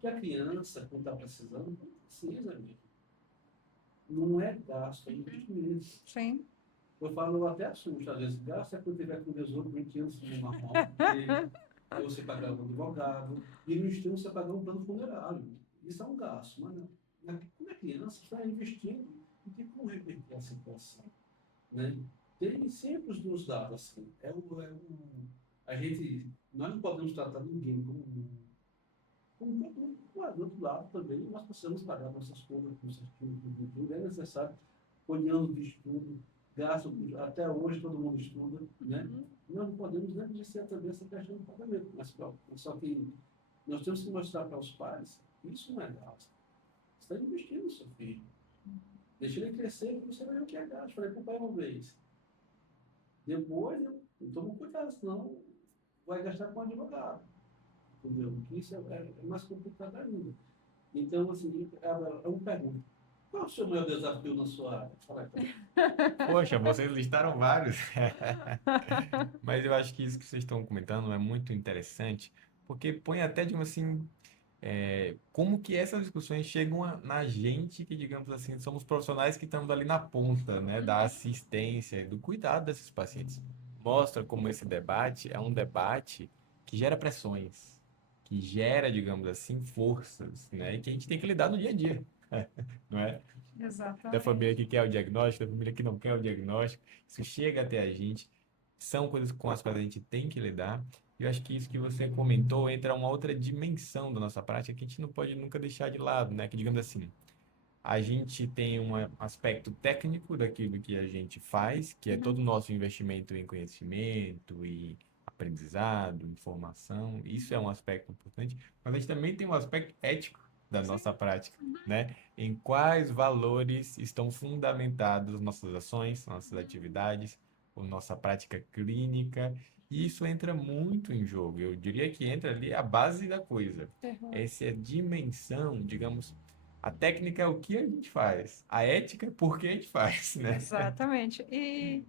Que a criança, quando está precisando, não precisa, amigo. Não é gasto, é investimento. Sim. Eu falo até assusto, às vezes, gasto é quando tiver com 18, 20 anos numa mão, ou você pagar um advogado, e no extremo você pagar um plano funerário. Isso é um gasto, mas quando é criança, está investindo e tem como reverter a situação. Né? Tem sempre os dois dados, assim. Nós não podemos tratar ninguém como do outro lado também, nós precisamos pagar nossas contas, nossas tudo é necessário, olhando de estudo, gasto, até hoje todo mundo estuda, né? Nós não podemos negligenciar também essa questão do pagamento, só que nós temos que mostrar para os pais que isso não é gasto. Você está investindo no seu filho. Deixa ele crescer e você vai ver o que é gasto. Falei para o pai uma vez. Depois, toma cuidado, senão vai gastar com advogado. Entendeu? Isso é mais complicado ainda. Então, assim, é uma pergunta. Qual é o seu maior desafio na sua área? Fala aí pra mim. Poxa, vocês listaram vários. Mas eu acho que isso que vocês estão comentando é muito interessante, porque põe até, digamos assim, como que essas discussões chegam na gente, que, digamos assim, somos profissionais que estamos ali na ponta, né, da assistência, do cuidado desses pacientes. Mostra como esse debate é um debate que gera pressões, que gera, digamos assim, forças, né, e que a gente tem que lidar no dia a dia, não é? Da família Exatamente. que quer o diagnóstico, da família que não quer o diagnóstico. Isso chega até a gente, são coisas com as quais a gente tem que lidar. E eu acho que isso que você comentou entra uma outra dimensão da nossa prática que a gente não pode nunca deixar de lado, né? Que, digamos assim, a gente tem um aspecto técnico daquilo que a gente faz, que é todo o nosso investimento em conhecimento e aprendizado, informação. Isso é um aspecto importante, mas a gente também tem um aspecto ético da Sim. nossa prática, né? Em quais valores estão fundamentadas nossas ações, nossas atividades, a nossa prática clínica. E isso entra muito em jogo. Eu diria que entra ali a base da coisa. Uhum. Essa é a dimensão, digamos, a técnica é o que a gente faz, a ética é por que a gente faz, né? Exatamente. E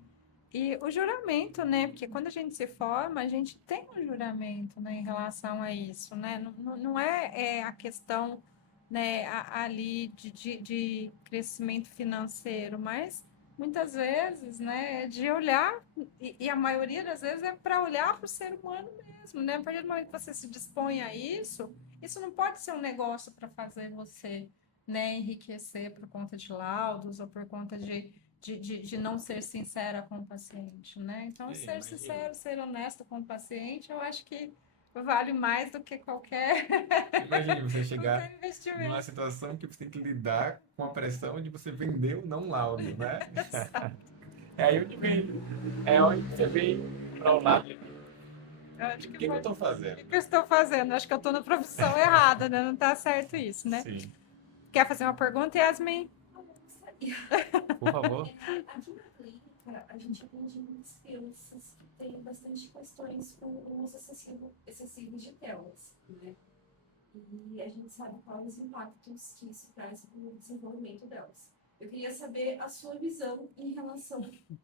o juramento, né? Porque quando a gente se forma, a gente tem um juramento, né, em relação a isso, né? Não é a questão, né, ali de crescimento financeiro, mas muitas vezes, né, é de olhar, e a maioria das vezes é para olhar para o ser humano mesmo, né? A partir do momento que você se dispõe a isso não pode ser um negócio para fazer você, né, enriquecer por conta de laudos ou por conta de não ser sincera com o paciente, né? Então, ser Imagina. sincero, ser honesto com o paciente, eu acho que vale mais do que qualquer, Imagine você chegar qualquer numa investimento. situação que você tem que lidar com a pressão de você vender ou não laudo, né? É aí onde vem, é onde você vem para o lado. Eu O acho que que que eu vai. estou O fazendo? que que eu estou fazendo? Acho que eu estou na profissão errada, né? Não está certo isso, né? Sim, Quer fazer uma pergunta, Yasmin? por favor. Aqui na clínica, a gente atende muitas crianças que têm bastante questões com o uso excessivo de telas, né? E a gente sabe quais os impactos que isso traz para o desenvolvimento delas. Eu queria saber a sua visão em relação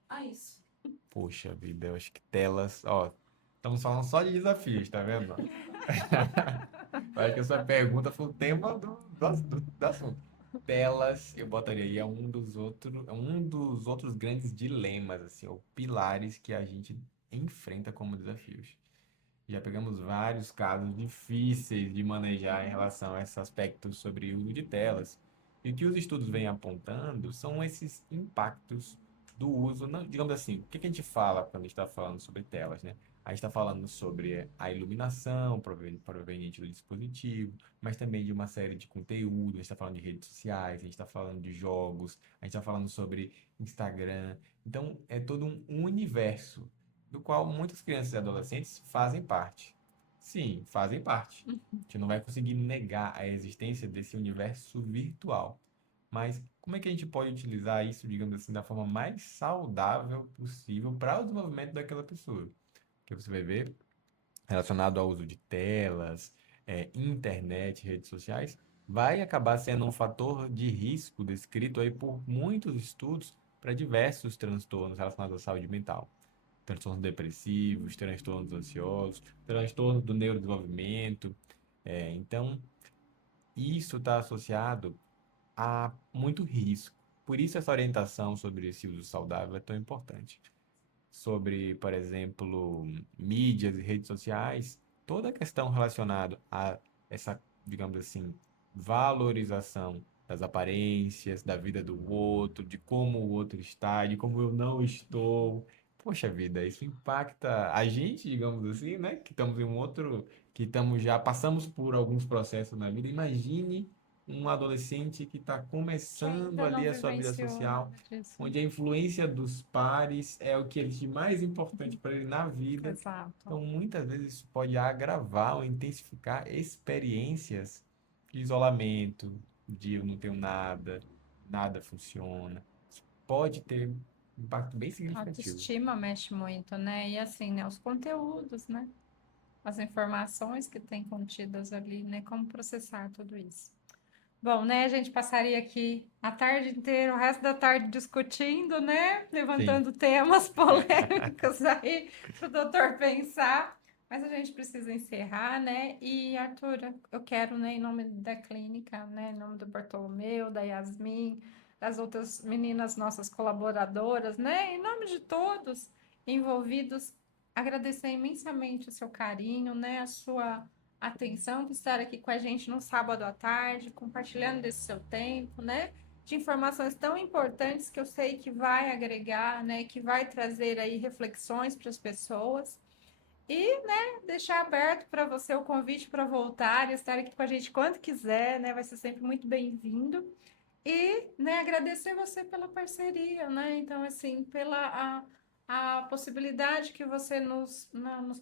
a isso. Poxa vida, eu acho que telas, ó, estamos falando só de desafios, tá vendo? Eu acho que essa pergunta foi o tema do assunto. Telas, eu botaria aí, é um dos outros grandes dilemas, assim, ou pilares que a gente enfrenta como desafios. Já pegamos vários casos difíceis de manejar em relação a esses aspectos sobre o uso de telas. E o que os estudos vêm apontando são esses impactos do uso, digamos assim, o que que a gente fala quando a gente está falando sobre telas, né? A gente está falando sobre a iluminação proveniente do dispositivo, mas também de uma série de conteúdos, a gente está falando de redes sociais, a gente está falando de jogos, a gente está falando sobre Instagram. Então, é todo um universo do qual muitas crianças e adolescentes fazem parte. Sim, fazem parte. A gente não vai conseguir negar a existência desse universo virtual. Mas como é que a gente pode utilizar isso, digamos assim, da forma mais saudável possível para o desenvolvimento daquela pessoa? Que você vai ver relacionado ao uso de telas, internet, redes sociais, vai acabar sendo um fator de risco descrito aí por muitos estudos para diversos transtornos relacionados à saúde mental. transtornos depressivos, transtornos ansiosos, transtornos do neurodesenvolvimento. Então, isso está associado a muito risco. Por isso, essa orientação sobre esse uso saudável é tão importante. Sobre, por exemplo, mídias e redes sociais, toda a questão relacionada a essa, digamos assim, valorização das aparências, da vida do outro, de como o outro está, de como eu não estou. Poxa vida, isso impacta a gente, digamos assim, né? Que estamos em um outro, que estamos já passamos por alguns processos na vida. Imagine um adolescente que está Que começando ainda não ali a sua vida vivenciou social, nada disso. onde a influência dos pares é o que é de mais importante para ele na vida. Exato. Então, muitas vezes isso pode agravar ou intensificar experiências de isolamento, de eu não tenho nada, nada funciona. Isso pode ter um impacto bem A significativo. autoestima mexe muito, né? E assim, né? Os conteúdos, né? As informações que tem contidas ali, né? Como processar tudo isso. Bom, né? A gente passaria aqui a tarde inteira, o resto da tarde discutindo, né? Sim. Levantando temas polêmicos aí para o doutor pensar. Mas a gente precisa encerrar, né? E, Arthur, eu quero, né, em nome da clínica, né, em nome do Bartolomeu, da Yasmin, das outras meninas nossas colaboradoras, né, em nome de todos envolvidos, agradecer imensamente o seu carinho, né, a sua atenção por estar aqui com a gente no sábado à tarde, compartilhando desse seu tempo, né, de informações tão importantes que eu sei que vai agregar, né, que vai trazer aí reflexões para as pessoas. E, né, deixar aberto para você o convite para voltar e estar aqui com a gente quando quiser, né? Vai ser sempre muito bem-vindo. E, né, agradecer você pela parceria, né? Então, assim, pela a possibilidade que você nos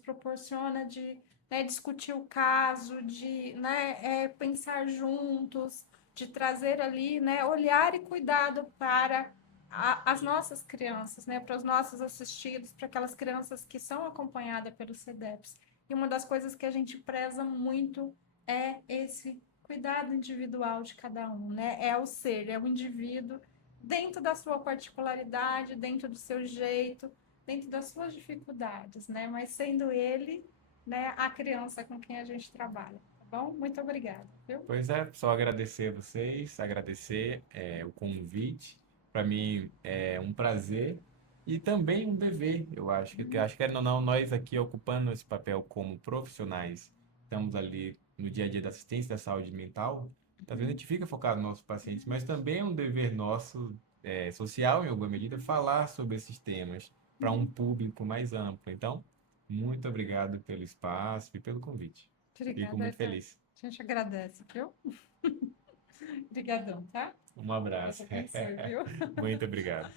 proporciona de, né, discutir o caso, de, né, pensar juntos, de trazer ali, né, olhar e cuidado para as nossas crianças, né, para os nossos assistidos, para aquelas crianças que são acompanhadas pelos CDEPs. E uma das coisas que a gente preza muito é esse cuidado individual de cada um, né? É o ser, é o indivíduo dentro da sua particularidade, dentro do seu jeito, dentro das suas dificuldades, né? Mas sendo ele, né, a criança com quem a gente trabalha, tá bom? Muito obrigada, viu? Pois é, só agradecer a vocês, agradecer o convite. Para mim é um prazer e também um dever, eu acho. Que acho que, querendo ou não, nós aqui ocupando esse papel como profissionais, estamos ali no dia a dia da assistência da saúde mental, às vezes a gente fica focado nos nossos pacientes, mas também é um dever nosso, social, em alguma medida, falar sobre esses temas para um público mais amplo. Então, muito obrigado pelo espaço e pelo convite. Fico Obrigada, muito Arthur. feliz. A gente agradece, viu? Obrigadão, tá? Um Deus abraço. abençoe, viu? Muito obrigado.